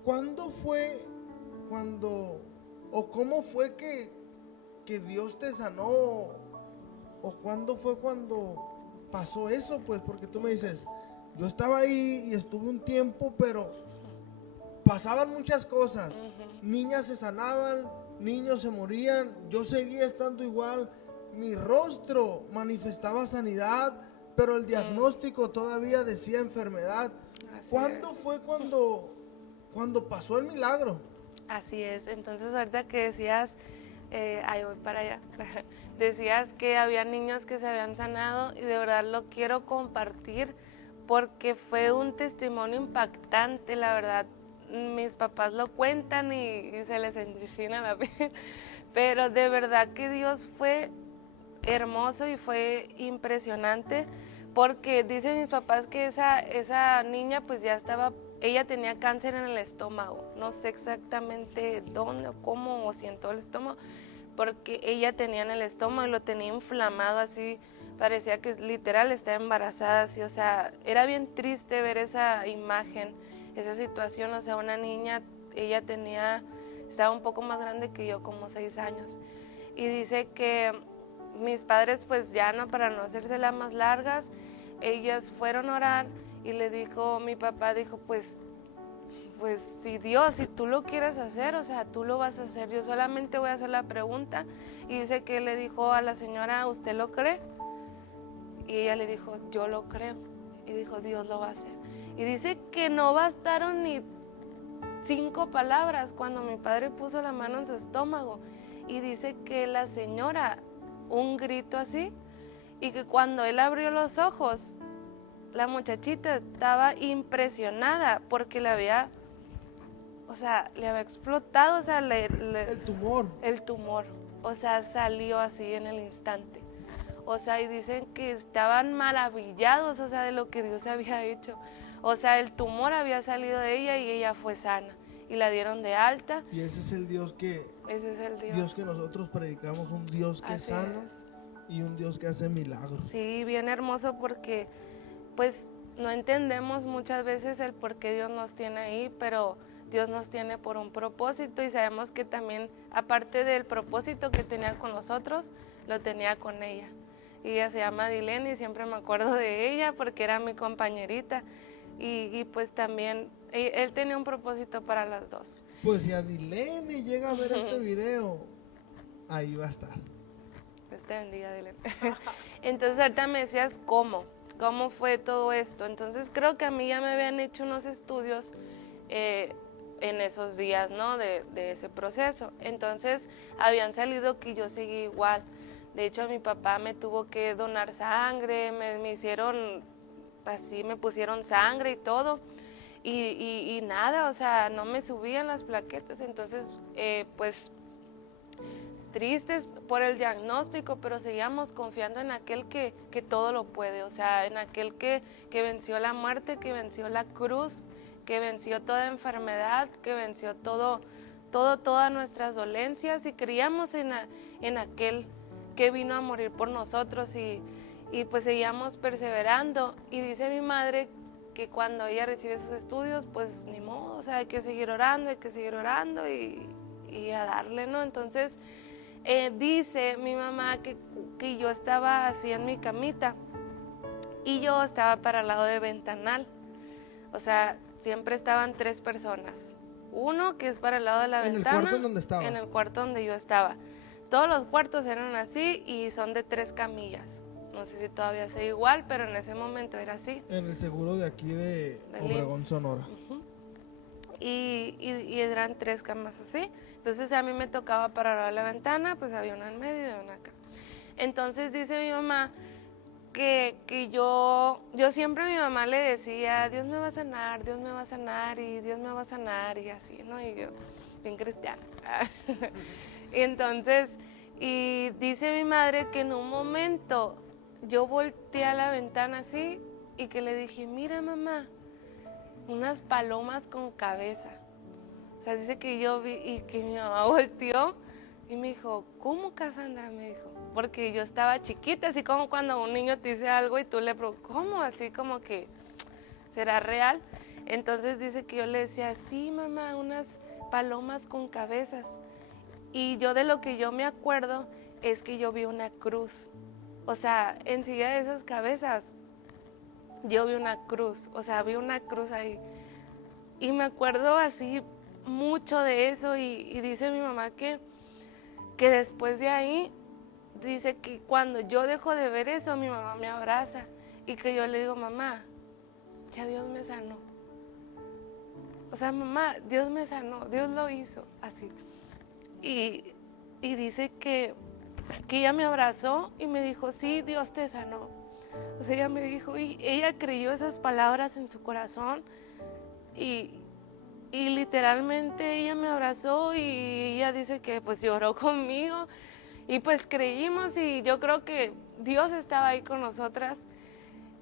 ¿cuándo fue o cómo fue que Dios te sanó? ¿O cuándo fue cuando pasó eso? Pues porque tú me dices, yo estaba ahí y estuve un tiempo, pero pasaban muchas cosas. Niñas se sanaban, niños se morían, yo seguía estando igual. Mi rostro manifestaba sanidad, pero el diagnóstico todavía decía enfermedad. ¿Cuándo fue cuando pasó el milagro? Así es. Entonces ahorita que decías, ahí voy para allá, decías que había niños que se habían sanado y de verdad lo quiero compartir porque fue un testimonio impactante, la verdad. Mis papás lo cuentan y se les enchina la piel, pero de verdad que Dios fue hermoso y fue impresionante porque dicen mis papás que esa niña pues ya estaba, ella tenía cáncer en el estómago, no sé exactamente dónde o cómo o si en todo el estómago, porque ella tenía en el estómago y lo tenía inflamado así, parecía que literal estaba embarazada así, o sea, era bien triste ver esa imagen, esa situación, o sea, una niña, ella estaba un poco más grande que yo, como 6 años, y dice que mis padres pues ya no, para no hacérselas más largas, ellas fueron a orar y mi papá dijo pues si Dios, si tú lo quieres hacer, o sea, tú lo vas a hacer, yo solamente voy a hacer la pregunta. Y dice que le dijo a la señora, ¿usted lo cree? Y ella le dijo, yo lo creo. Y dijo, Dios lo va a hacer. Y dice que no bastaron ni 5 palabras cuando mi padre puso la mano en su estómago. Y dice que la señora, un grito así, y que cuando él abrió los ojos, la muchachita estaba impresionada porque le había explotado, o sea, el tumor, o sea, salió así en el instante. O sea, y dicen que estaban maravillados, o sea, de lo que Dios había hecho. O sea, el tumor había salido de ella y ella fue sana. Y la dieron de alta. Y ese es el Dios que nosotros predicamos, un Dios que sana y un Dios que hace milagros. Sí, bien hermoso porque pues no entendemos muchas veces el por qué Dios nos tiene ahí, pero Dios nos tiene por un propósito y sabemos que también, aparte del propósito que tenía con nosotros, lo tenía con ella. Y ella se llama Dilene y siempre me acuerdo de ella porque era mi compañerita. y pues también él tenía un propósito para las dos. Pues si Adilene llega a ver este video, ahí va a estar. Dios te bendiga, Adilene. Entonces ahorita me decías cómo fue todo esto. Entonces creo que a mí ya me habían hecho unos estudios en esos días, ¿no? De ese proceso. Entonces habían salido que yo seguí igual. De hecho, mi papá me tuvo que donar sangre, me hicieron así, me pusieron sangre y todo. Y nada, o sea, no me subían las plaquetas. Entonces, pues tristes por el diagnóstico, pero seguíamos confiando en aquel que todo lo puede, o sea, en aquel que venció la muerte, que venció la cruz, que venció toda enfermedad, que venció todas nuestras dolencias, y creíamos en aquel que vino a morir por nosotros, y pues seguíamos perseverando. Y dice mi madre que cuando ella recibe esos estudios, pues ni modo, o sea, hay que seguir orando y a darle, ¿no? Entonces dice mi mamá que yo estaba así en mi camita y yo estaba para el lado de ventanal, o sea, siempre estaban 3 personas, uno que es para el lado de la ventana. ¿En el cuarto donde estabas? En el cuarto donde yo estaba. Todos los cuartos eran así y son de 3 camillas. No sé si todavía sea igual, pero en ese momento era así. En el seguro de aquí de Obregón, Sonora. Y eran 3 camas así. Entonces a mí me tocaba parar a la ventana, pues había una en medio y una acá. Entonces dice mi mamá que yo siempre a mi mamá le decía, Dios me va a sanar, Dios me va a sanar, y Dios me va a sanar, y así, ¿no? Y yo, bien cristiana. Y entonces, y dice mi madre que en un momento yo volteé a la ventana así y que le dije, mira mamá, unas palomas con cabeza. O sea, dice que yo vi y que mi mamá volteó y me dijo, ¿cómo, Cassandra? Me dijo, porque yo estaba chiquita, así como cuando un niño te dice algo y tú le preguntas, ¿cómo? Así como que, ¿será real? Entonces dice que yo le decía, sí mamá, unas palomas con cabezas. Y yo de lo que yo me acuerdo es que yo vi una cruz. O sea, enseguida de esas cabezas, yo vi una cruz. O sea, vi una cruz ahí. Y me acuerdo así mucho de eso. Y dice mi mamá que después de ahí, dice que cuando yo dejo de ver eso, mi mamá me abraza. Y que yo le digo, mamá, ya Dios me sanó. O sea, mamá, Dios me sanó, Dios lo hizo, así. Y dice que ella me abrazó y me dijo, sí, Dios te sanó. O sea, ella me dijo, y ella creyó esas palabras en su corazón y literalmente ella me abrazó y ella dice que pues lloró conmigo y pues creímos, y yo creo que Dios estaba ahí con nosotras.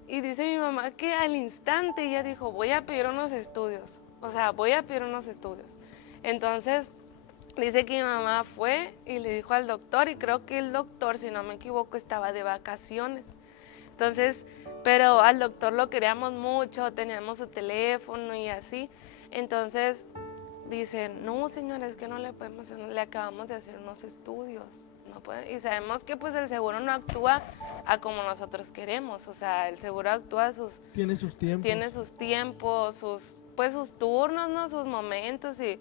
Y dice mi mamá que al instante ella dijo, voy a pedir unos estudios, o sea, voy a pedir unos estudios. Entonces dice que mi mamá fue y le dijo al doctor, y creo que el doctor, si no me equivoco, estaba de vacaciones. Entonces, pero al doctor lo queríamos mucho, teníamos su teléfono y así. Entonces dicen, no señora, es que no le podemos hacer, le acabamos de hacer unos estudios. No puede, y sabemos que pues el seguro no actúa a como nosotros queremos, o sea, el seguro actúa tiene sus tiempos, sus turnos, ¿no? Sus momentos, y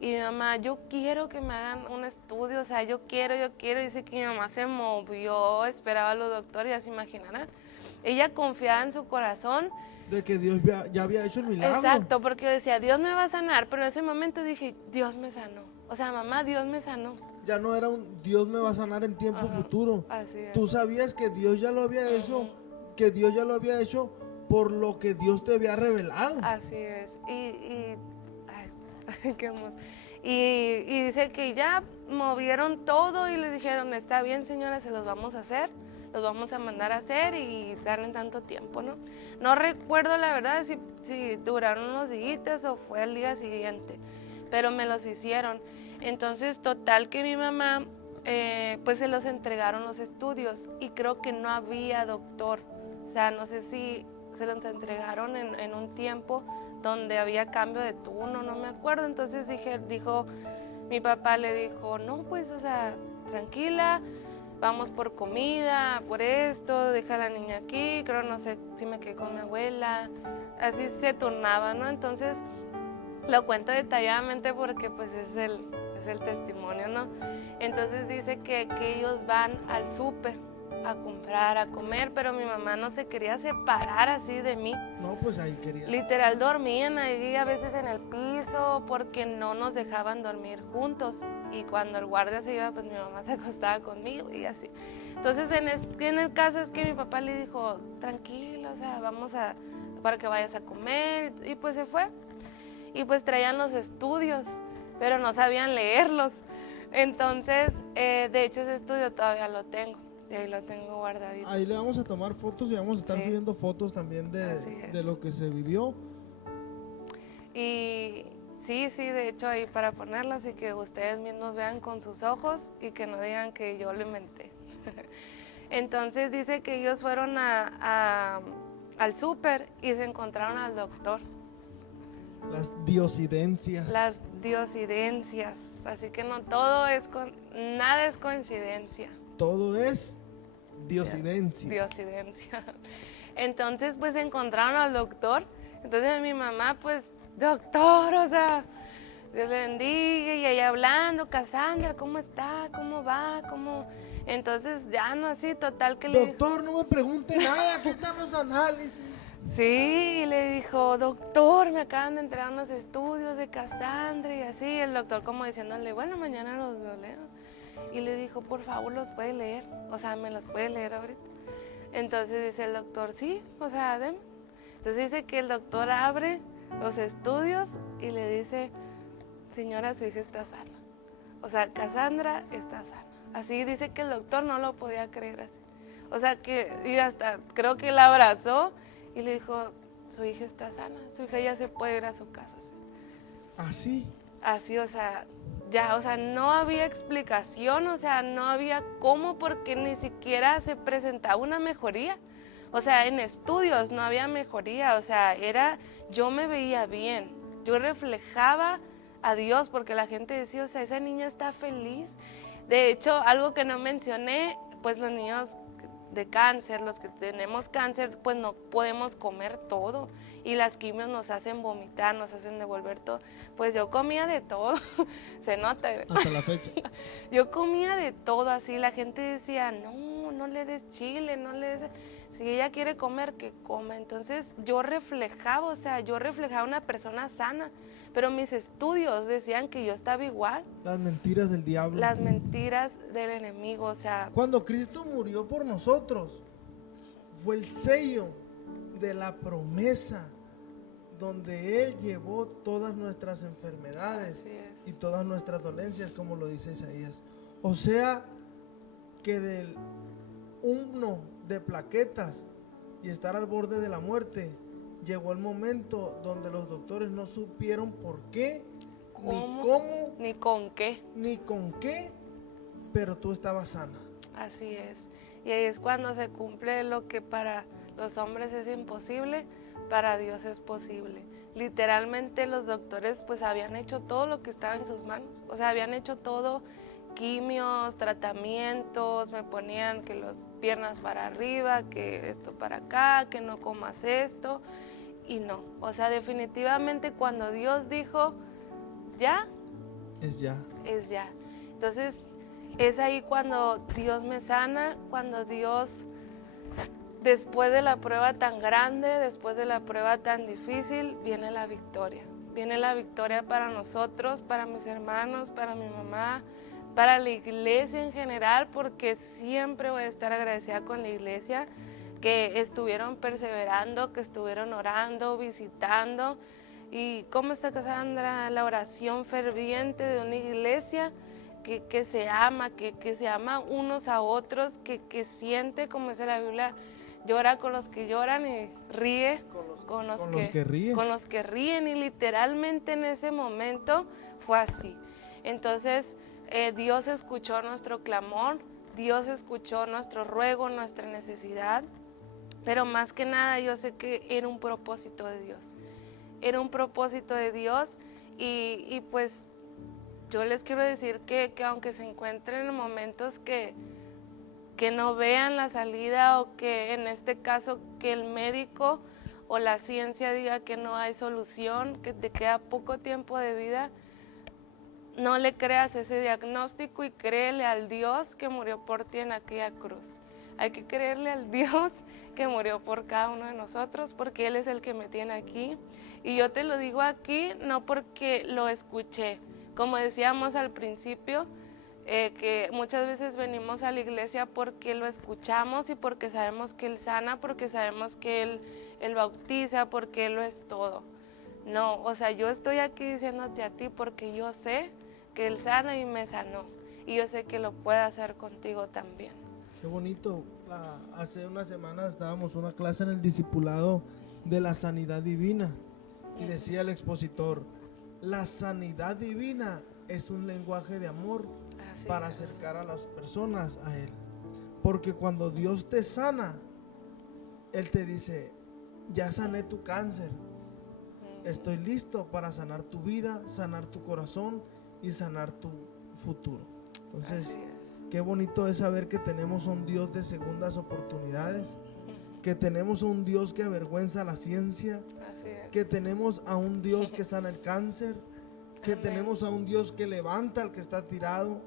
mi mamá, yo quiero que me hagan un estudio, o sea, yo quiero, dice que mi mamá se movió, esperaba a los doctores, ya se imaginarán. Ella confiaba en su corazón. De que Dios ya había hecho el milagro. Exacto, porque yo decía, Dios me va a sanar, pero en ese momento dije, Dios me sanó. O sea, mamá, Dios me sanó. Ya no era un Dios me va a sanar en tiempo futuro. Así es. Tú sabías que Dios ya lo había hecho, que Dios ya lo había hecho por lo que Dios te había revelado. Así es. Ay, qué hermoso. Y dice que ya movieron todo y le dijeron, está bien señora, se los vamos a hacer, los vamos a mandar a hacer y salen tanto tiempo, ¿no? No recuerdo la verdad si duraron unos días o fue el día siguiente, pero me los hicieron. Entonces, total que mi mamá, pues se los entregaron los estudios y creo que no había doctor. O sea, no sé si se los entregaron en un tiempo donde había cambio de turno, no me acuerdo. Entonces mi papá le dijo, no, pues, o sea, tranquila, vamos por comida, por esto, deja a la niña aquí, creo no sé si me quedé con mi abuela, así se turnaba, ¿no? Entonces lo cuento detalladamente porque pues es el testimonio, ¿no? Entonces dice que ellos van al súper a comprar, a comer, pero mi mamá no se quería separar así de mí. No, pues ahí quería. Literal dormían ahí a veces en el piso porque no nos dejaban dormir juntos, y cuando el guardia se iba pues mi mamá se acostaba conmigo y así. Entonces en el caso es que mi papá le dijo, tranquilo, o sea, para que vayas a comer, y pues se fue. Y pues traían los estudios, pero no sabían leerlos. Entonces, de hecho ese estudio todavía lo tengo, y ahí lo tengo guardadito. Ahí le vamos a tomar fotos y vamos a estar subiendo fotos también de lo que se vivió. Y sí, de hecho ahí para ponerlos y que ustedes mismos vean con sus ojos y que no digan que yo lo inventé. Entonces dice que ellos fueron al súper y se encontraron al doctor. Las diosidencias. Así que no nada es coincidencia. Todo es diosidencia. Entonces pues encontraron al doctor. Entonces mi mamá pues, doctor, o sea, Dios le bendiga, y ahí hablando, Cassandra, ¿cómo está? ¿Cómo va? Entonces ya no, así, total que le dijo, doctor, no me pregunte nada, aquí están los análisis. Sí, y le dijo, doctor, me acaban de entregar unos estudios de Cassandra y así. El doctor como diciéndole, bueno, mañana los leo. Y le dijo, por favor, ¿los puede leer? O sea, ¿me los puede leer ahorita? Entonces dice el doctor, sí, o sea, deme. Entonces dice que el doctor abre los estudios y le dice, señora, su hija está sana. O sea, Cassandra está sana. Así dice que el doctor no lo podía creer así. O sea, y hasta creo que la abrazó y le dijo, su hija está sana, su hija ya se puede ir a su casa. ¿Así? Así, o sea, ya, o sea, no había explicación, o sea, no había cómo, porque ni siquiera se presentaba una mejoría. O sea, en estudios no había mejoría, o sea, yo me veía bien, yo reflejaba a Dios, porque la gente decía, o sea, esa niña está feliz. De hecho, algo que no mencioné, pues los niños de cáncer, los que tenemos cáncer, pues no podemos comer todo, y las quimios nos hacen vomitar, nos hacen devolver todo. Pues yo comía de todo, se nota. Hasta la fecha. Yo comía de todo, así, la gente decía, no le des chile, no le des... Si ella quiere comer, que coma. Entonces yo reflejaba, o sea, una persona sana, pero mis estudios decían que yo estaba igual. Las mentiras del diablo. Las mentiras del enemigo, o sea... Cuando Cristo murió por nosotros, fue el sello de la promesa, donde Él llevó todas nuestras enfermedades y todas nuestras dolencias, como lo dice Isaías. O sea, que del uno de plaquetas y estar al borde de la muerte, llegó el momento donde los doctores no supieron por qué, ni cómo, ni con qué, pero tú estabas sana. Así es. Y ahí es cuando se cumple lo que para los hombres es imposible, para Dios es posible. Literalmente los doctores pues habían hecho todo lo que estaba en sus manos. O sea, habían hecho todo, quimios, tratamientos, me ponían que las piernas para arriba, que esto para acá, que no comas esto, y no. O sea, definitivamente cuando Dios dijo, ya, es ya. Es ya. Entonces, es ahí cuando Dios me sana, cuando Dios, después de la prueba tan grande, después de la prueba tan difícil, viene la victoria. Viene la victoria para nosotros, para mis hermanos, para mi mamá, para la iglesia en general, porque siempre voy a estar agradecida con la iglesia, que estuvieron perseverando, que estuvieron orando, visitando. Y cómo está, Cassandra, la oración ferviente de una iglesia que se ama, que se ama unos a otros, que siente, como dice la Biblia, llora con los que lloran y ríe con los que ríen. Y literalmente en ese momento fue así. Entonces Dios escuchó nuestro clamor, Dios escuchó nuestro ruego, nuestra necesidad, pero más que nada yo sé que era un propósito de Dios. Era un propósito de Dios, y pues yo les quiero decir que aunque se encuentren en momentos que que no vean la salida, o que en este caso que el médico o la ciencia diga que no hay solución, que te queda poco tiempo de vida. No le creas ese diagnóstico y créele al Dios que murió por ti en aquella cruz. Hay que creerle al Dios que murió por cada uno de nosotros, porque Él es el que me tiene aquí. Y yo te lo digo aquí no porque lo escuché. Como decíamos al principio, que muchas veces venimos a la iglesia porque lo escuchamos y porque sabemos que Él sana, porque sabemos que Él bautiza, porque Él lo es todo. No, o sea, yo estoy aquí diciéndote a ti porque yo sé que Él sana y me sanó. Y yo sé que lo puede hacer contigo también. Qué bonito. Hace unas semanas dábamos una clase en el discipulado de la sanidad divina. Y decía el expositor, la sanidad divina es un lenguaje de amor para acercar a las personas a Él. Porque cuando Dios te sana, Él te dice, ya sané tu cáncer. Estoy listo para sanar tu vida, sanar tu corazón y sanar tu futuro. Entonces, qué bonito es saber que tenemos un Dios de segundas oportunidades, que tenemos un Dios que avergüenza la ciencia, que tenemos a un Dios que sana el cáncer, que tenemos a un Dios que levanta al que está tirado,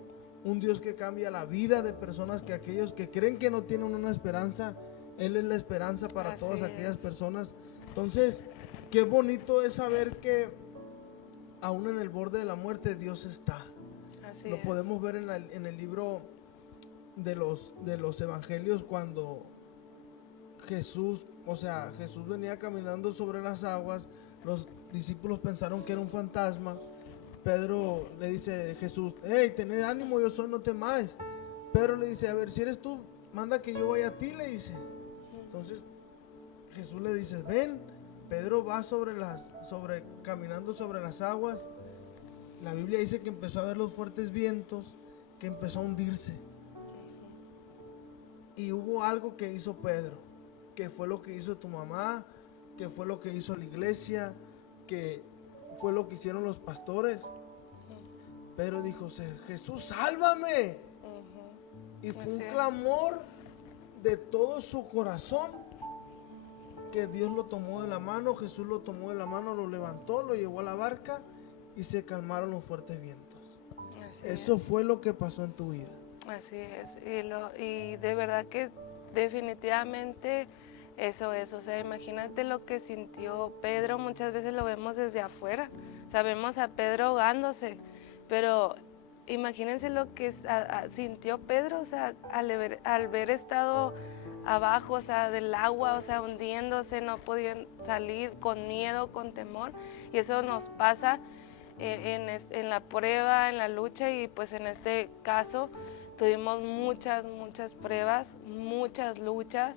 un Dios que cambia la vida de personas, que aquellos que creen que no tienen una esperanza, Él es la esperanza para todas aquellas personas. Entonces, qué bonito es saber que aún en el borde de la muerte Dios está. Lo podemos ver en el libro de los evangelios, cuando Jesús venía caminando sobre las aguas. Los discípulos pensaron que era un fantasma. Pedro le dice a Jesús, hey, tened ánimo, yo soy, no temáis. Pedro le dice, a ver, si eres tú, manda que yo vaya a ti, le dice. Entonces Jesús le dice, ven. Pedro va caminando sobre las aguas. La Biblia dice que empezó a ver los fuertes vientos, que empezó a hundirse. Y hubo algo que hizo Pedro, que fue lo que hizo tu mamá, que fue lo que hizo la iglesia, que fue lo que hicieron los pastores. Pedro dijo, Jesús, sálvame. Y fue un clamor de todo su corazón, que Dios lo tomó de la mano, Jesús lo tomó de la mano, lo levantó, lo llevó a la barca y se calmaron los fuertes vientos. Eso fue lo que pasó en tu vida. Así es, y de verdad que definitivamente eso es, o sea, imagínate lo que sintió Pedro. Muchas veces lo vemos desde afuera, sabemos a Pedro ahogándose, pero imagínense lo que sintió Pedro, o sea, al ver estado abajo, o sea, del agua, o sea, hundiéndose, no podían salir, con miedo, con temor. Y eso nos pasa en la prueba, en la lucha, y pues en este caso tuvimos muchas pruebas, muchas luchas.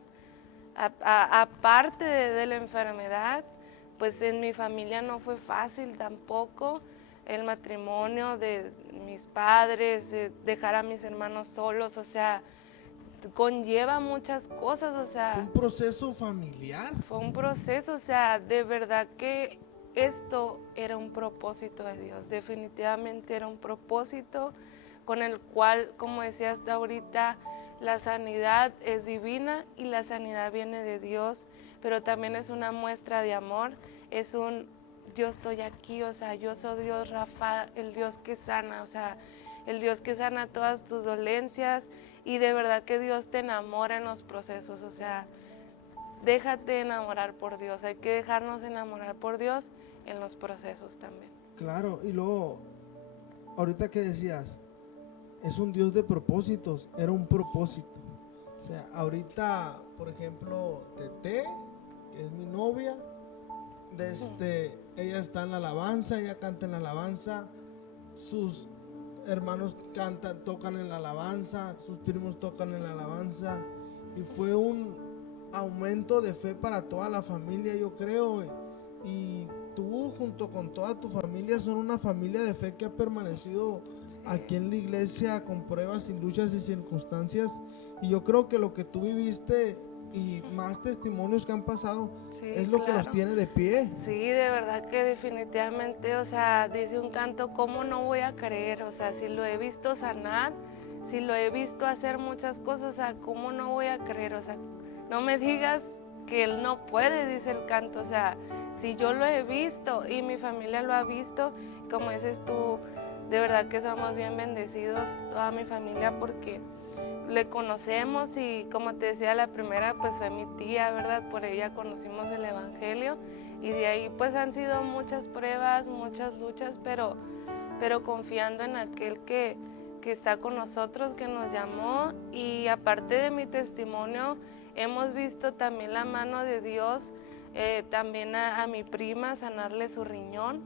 Aparte de la enfermedad, pues en mi familia no fue fácil tampoco. El matrimonio de mis padres, dejar a mis hermanos solos, o sea, conlleva muchas cosas, o sea. ¿Fue un proceso familiar? Fue un proceso, o sea, de verdad que esto era un propósito de Dios, definitivamente era un propósito con el cual, como decías ahorita, la sanidad es divina y la sanidad viene de Dios, pero también es una muestra de amor, es yo estoy aquí, o sea, yo soy Dios Rafa, el Dios que sana, o sea, el Dios que sana todas tus dolencias, y de verdad que Dios te enamora en los procesos, o sea, déjate enamorar por Dios, hay que dejarnos enamorar por Dios en los procesos también. Claro, y luego, ahorita que decías, es un Dios de propósitos, era un propósito. O sea, ahorita, por ejemplo, Tete, que es mi novia, ella está en la alabanza, ella canta en la alabanza, sus hermanos tocan en la alabanza, sus primos tocan en la alabanza, y fue un aumento de fe para toda la familia, yo creo, y tú junto con toda tu familia son una familia de fe que ha permanecido aquí en la iglesia con pruebas y luchas y circunstancias, y yo creo que lo que tú viviste y más testimonios que han pasado es lo que los tiene de pie. Sí, de verdad que definitivamente, o sea, dice un canto, ¿cómo no voy a creer? O sea, si lo he visto sanar, si lo he visto hacer muchas cosas, o sea, ¿cómo no voy a creer? O sea, no me digas que él no puede, dice el canto, o sea, si yo lo he visto y mi familia lo ha visto, como dices tú, de verdad que somos bien bendecidos, toda mi familia, porque le conocemos y como te decía, la primera pues fue mi tía, ¿verdad? Por ella conocimos el evangelio y de ahí pues han sido muchas pruebas, muchas luchas, pero confiando en aquel que está con nosotros, que nos llamó. Y aparte de mi testimonio, hemos visto también la mano de Dios, también a mi prima sanarle su riñón.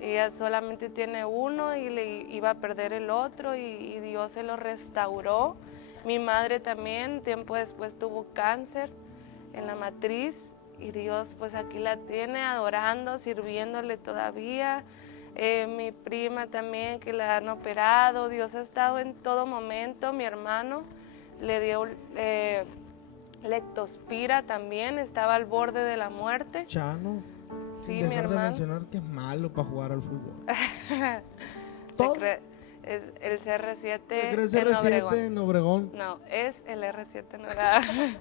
Ella solamente tiene uno y le iba a perder el otro y Dios se lo restauró. Mi madre también, tiempo después tuvo cáncer en la matriz y Dios pues aquí la tiene adorando, sirviéndole todavía. Mi prima también, que la han operado, Dios ha estado en todo momento. Mi hermano le dio lectospira también, estaba al borde de la muerte. Chano, sí, sin mi dejar de hermano. mencionar que es malo para jugar al fútbol. Es el CR7 CR7 en Obregón. No, es el R7 en Obregón.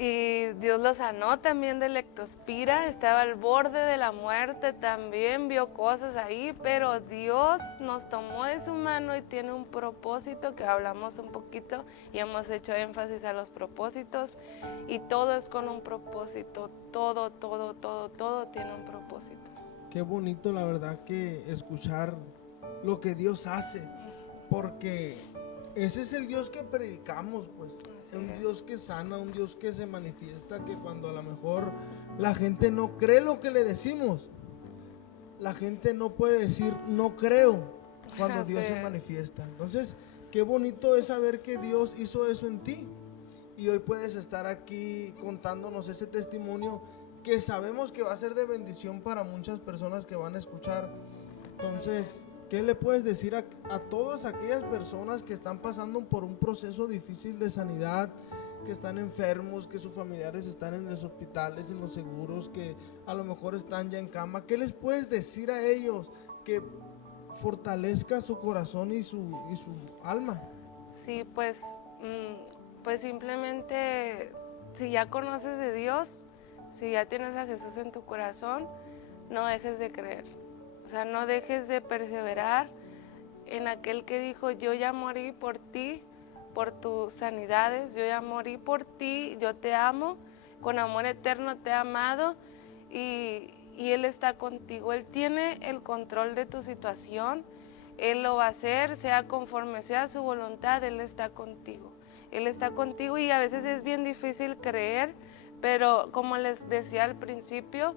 Y Dios lo sanó también de lectospira, estaba al borde de la muerte, también vio cosas ahí, pero Dios nos tomó de su mano y tiene un propósito, que hablamos un poquito y hemos hecho énfasis a los propósitos, y todo es con un propósito, todo tiene un propósito. Qué bonito, la verdad, que escuchar lo que Dios hace, porque ese es el Dios que predicamos, pues. Un Dios que sana, un Dios que se manifiesta, que cuando a lo mejor la gente no cree lo que le decimos, la gente no puede decir no creo cuando Dios se manifiesta. Entonces, qué bonito es saber que Dios hizo eso en ti y hoy puedes estar aquí contándonos ese testimonio que sabemos que va a ser de bendición para muchas personas que van a escuchar. Entonces, ¿qué le puedes decir a todas aquellas personas que están pasando por un proceso difícil de sanidad, que están enfermos, que sus familiares están en los hospitales, en los seguros, que a lo mejor están ya en cama? ¿Qué les puedes decir a ellos que fortalezca su corazón y su alma? Sí, pues simplemente, si ya conoces de Dios, si ya tienes a Jesús en tu corazón, no dejes de creer. O sea, no dejes de perseverar en aquel que dijo, yo ya morí por ti, por tus sanidades, yo ya morí por ti, yo te amo, con amor eterno te he amado y Él está contigo. Él tiene el control de tu situación, Él lo va a hacer, sea conforme sea su voluntad, Él está contigo. Él está contigo y a veces es bien difícil creer, pero como les decía al principio,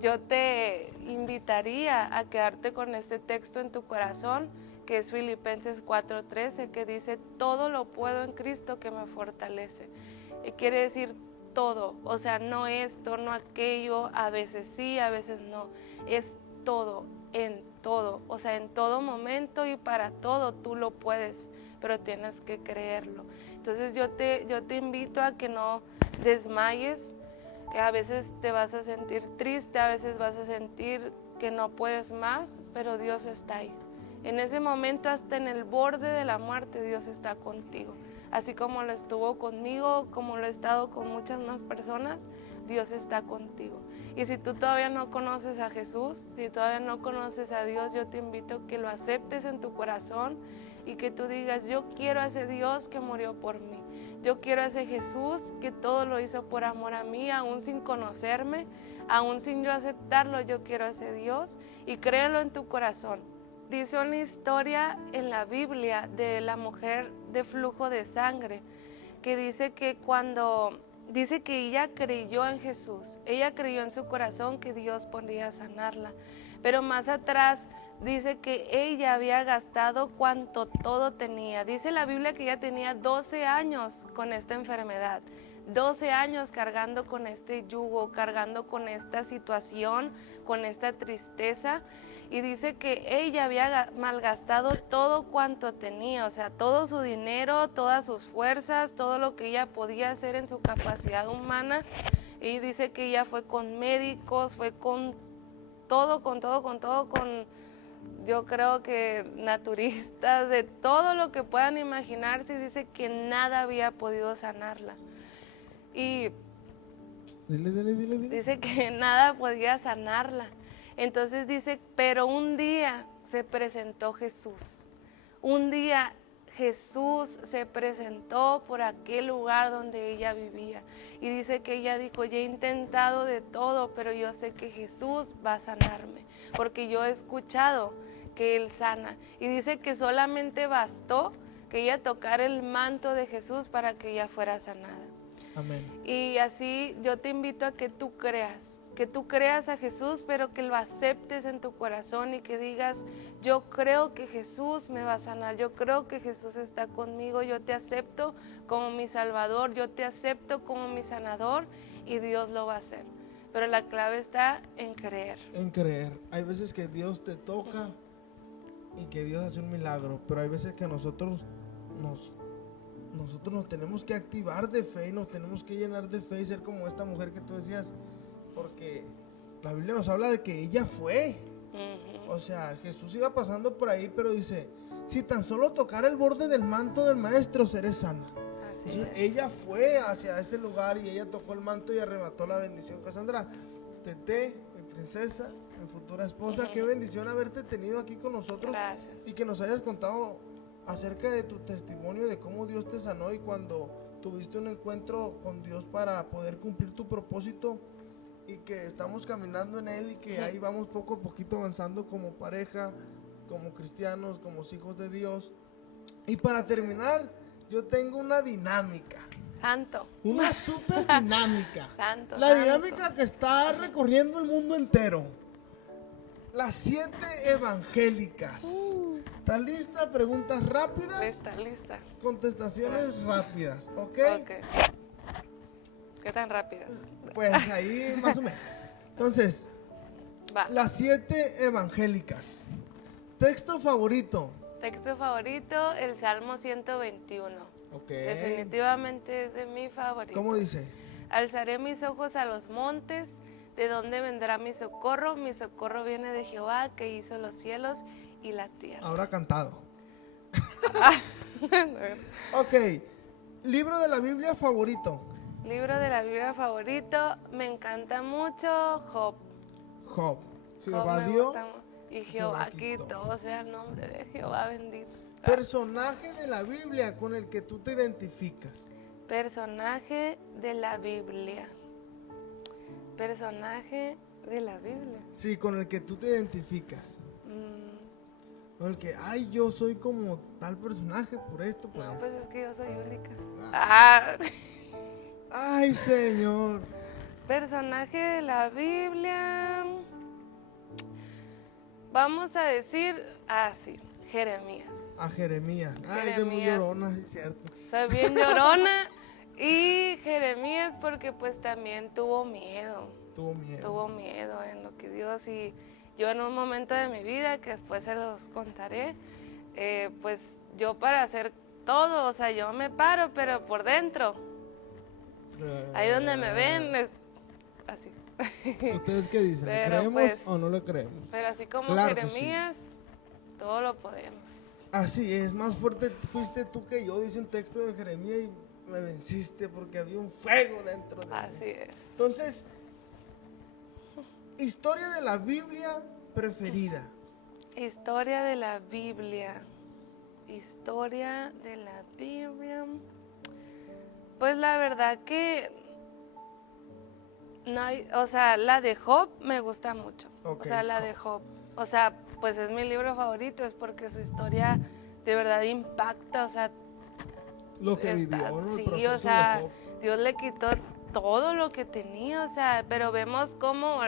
yo te invitaría a quedarte con este texto en tu corazón, que es Filipenses 4:13, que dice, todo lo puedo en Cristo que me fortalece. Y quiere decir todo, o sea, no esto, no aquello, a veces sí, a veces no, es todo, en todo, o sea, en todo momento y para todo tú lo puedes, pero tienes que creerlo. Entonces yo te invito a que no desmayes. A veces te vas a sentir triste, a veces vas a sentir que no puedes más, pero Dios está ahí. En ese momento, hasta en el borde de la muerte, Dios está contigo. Así como lo estuvo conmigo, como lo ha estado con muchas más personas, Dios está contigo. Y si tú todavía no conoces a Jesús, si todavía no conoces a Dios, yo te invito a que lo aceptes en tu corazón y que tú digas, yo quiero a ese Dios que murió por mí. Yo quiero a ese Jesús que todo lo hizo por amor a mí, aún sin conocerme, aún sin yo aceptarlo, yo quiero a ese Dios y créelo en tu corazón. Dice una historia en la Biblia de la mujer de flujo de sangre, que dice que ella creyó en Jesús, ella creyó en su corazón que Dios podía sanarla, pero más atrás dice que ella había gastado cuanto todo tenía. Dice la Biblia que ella tenía 12 años con esta enfermedad, 12 años cargando con este yugo, cargando con esta situación, con esta tristeza. Y dice que ella había malgastado todo cuanto tenía, o sea, todo su dinero, todas sus fuerzas, todo lo que ella podía hacer en su capacidad humana. Y dice que ella fue con médicos, fue con yo creo que naturistas, de todo lo que puedan imaginarse, dice que nada había podido sanarla. Y Dile. dice que nada podía sanarla. Entonces dice, pero un día se presentó Jesús. Un día Jesús se presentó por aquel lugar donde ella vivía. Y dice que ella dijo, ya he intentado de todo, pero yo sé que Jesús va a sanarme, porque yo he escuchado que Él sana. Y dice que solamente bastó que ella tocara el manto de Jesús para que ella fuera sanada. Amén. Y así yo te invito a que tú creas a Jesús, pero que lo aceptes en tu corazón y que digas, yo creo que Jesús me va a sanar, yo creo que Jesús está conmigo, yo te acepto como mi Salvador, yo te acepto como mi sanador y Dios lo va a hacer. Pero la clave está en creer. En creer. Hay veces que Dios te toca y que Dios hace un milagro, pero hay veces que nosotros nos tenemos que activar de fe y nos tenemos que llenar de fe y ser como esta mujer que tú decías, porque la Biblia nos habla de que ella fue. O sea, Jesús iba pasando por ahí, pero dice, si tan solo tocara el borde del manto del maestro, seré sana. Así es. Ella fue hacia ese lugar y ella tocó el manto y arrebató la bendición. Cassandra, Tete, mi princesa, mi futura esposa, qué bendición haberte tenido aquí con nosotros. Gracias. Y que nos hayas contado acerca de tu testimonio, de cómo Dios te sanó y cuando tuviste un encuentro con Dios para poder cumplir tu propósito, y que estamos caminando en Él y que ahí vamos poco a poquito avanzando como pareja, como cristianos, como hijos de Dios. Y para terminar, yo tengo una dinámica. Santo. Una súper dinámica. Santo. La dinámica que está recorriendo el mundo entero. Las 7 evangélicas. ¿Estás lista? Preguntas rápidas. Lista. Contestaciones rápidas, ¿ok? Ok. ¿Qué tan rápidas? Pues ahí más o menos. Entonces, Va. las 7 evangélicas. Texto favorito. Texto favorito, el Salmo 121. Ok. Definitivamente es de mi favorito. ¿Cómo dice? Alzaré mis ojos a los montes, ¿de dónde vendrá mi socorro? Mi socorro viene de Jehová, que hizo los cielos y la tierra. Ahora cantado. Ok. Libro de la Biblia favorito. Libro de la Biblia favorito, me encanta mucho Job. Job. Job Jehová me dio. gusta y Jehová quitó, sea el nombre de Jehová bendito. Personaje de la Biblia con el que tú te identificas. Personaje de la Biblia. Personaje de la Biblia. Sí, con el que tú te identificas. Con el que, ay, yo soy como tal personaje por esto, por No, esto. pues es que yo soy única. Ah. Ay, Señor. Personaje de la Biblia. Vamos a decir, sí, Jeremías. A Jeremías. Ay, de muy Jeremías. llorona, es cierto. Soy bien llorona. Y Jeremías porque pues también tuvo miedo. Tuvo miedo en lo que Dios, y yo en un momento de mi vida, que después se los contaré, pues yo para hacer todo, o sea, yo me paro, pero por dentro, ahí donde me ven, así. ¿Ustedes qué dicen? ¿Le Pero, creemos pues, o no le creemos? Pero así como Claro que Jeremías, todo lo podemos. Así es, más fuerte fuiste tú que yo, dice un texto de Jeremías, y me venciste porque había un fuego dentro de mí. Así es. Entonces, historia de la Biblia preferida. Historia de la Biblia. Historia de la Biblia. Pues la verdad que no hay, o sea, la de Job me gusta mucho. Ok, o sea, la Job. de Job. O sea, pues es mi libro favorito, es porque su historia de verdad impacta, o sea, Lo que vivió, ¿no? El sí, proceso o sea, de Job. Dios le quitó todo lo que tenía, o sea, pero vemos cómo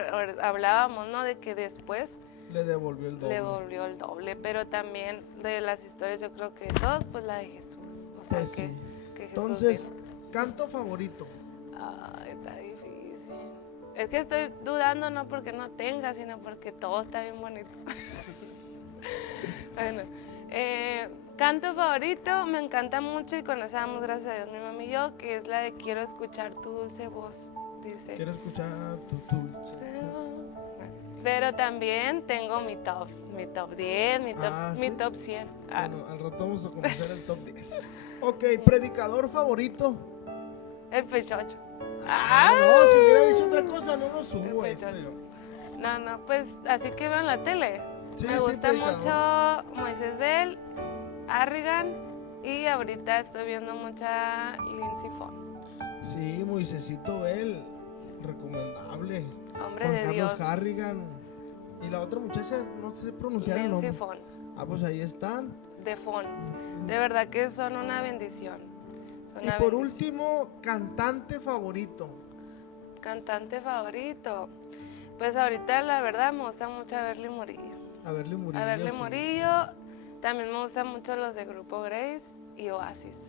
hablábamos, ¿no? De que después Le devolvió el doble. le volvió el doble, pero también de las historias, yo creo que de todos, pues la de Jesús, o sea, Pues que, sí. que Jesús Entonces, vino. canto favorito. Ay, está difícil. Es que estoy dudando no porque no tenga, sino porque todo está bien bonito. Bueno, canto favorito, me encanta mucho y con esa damos gracias a Dios, mi mami y yo, que es la de Quiero escuchar tu dulce voz, dice. Quiero escuchar tu dulce. Pero también tengo mi top, mi top 10, mi ¿sí? top 100. Bueno, al rato vamos a conocer el top 10. Ok, predicador favorito. El Pechocho. No, si hubiera dicho otra cosa, no lo subo El esto Pechocho. yo. No, pues así que veo en la tele. Sí, Me sí, gusta predicador. mucho Moisés Bell, Harrigan, y ahorita estoy viendo mucha Lindsey Vonn. Sí, Moisésito Bell, recomendable. Hombre Juan de Carlos Dios. Harrigan. Y la otra muchacha, no sé pronunciar el Lindsey nombre. Vonn, Pues ahí están. de Vonn. De verdad que son una bendición. Son Y una por bendición. último, cantante favorito. Cantante favorito. Pues ahorita la verdad me gusta mucho Averly Murillo. Averly Murillo. Averly sí. Murillo. También me gustan mucho los de Grupo Grace y Oasis.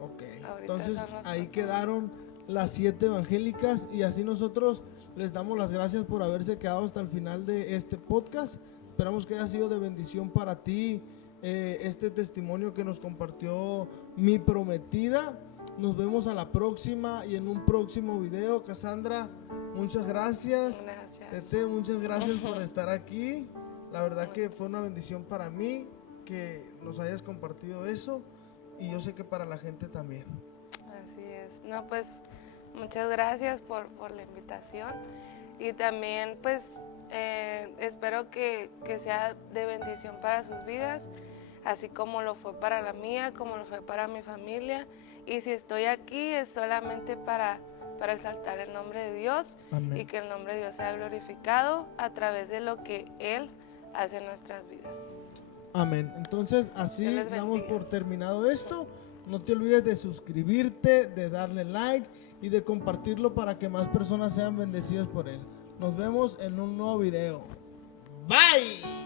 Ok, Ahorita entonces son los ahí top. quedaron las 7 evangélicas y así nosotros les damos las gracias por haberse quedado hasta el final de este podcast. Esperamos que haya sido de bendición para ti este testimonio que nos compartió mi prometida. Nos vemos a la próxima y en un próximo video. Cassandra, muchas gracias. Gracias. Tete, muchas gracias por estar aquí. La verdad que fue una bendición para mí que nos hayas compartido eso. Y yo sé que para la gente también. Así es. No, pues muchas gracias por la invitación. Y también pues espero que sea de bendición para sus vidas, así como lo fue para la mía, como lo fue para mi familia. Y si estoy aquí es solamente para exaltar el nombre de Dios. Amén. Y que el nombre de Dios sea glorificado a través de lo que Él hace en nuestras vidas. Amén. Entonces así Dios les damos bendiga. por terminado esto. No te olvides de suscribirte, de darle like y de compartirlo para que más personas sean bendecidas por él. Nos vemos en un nuevo video. Bye.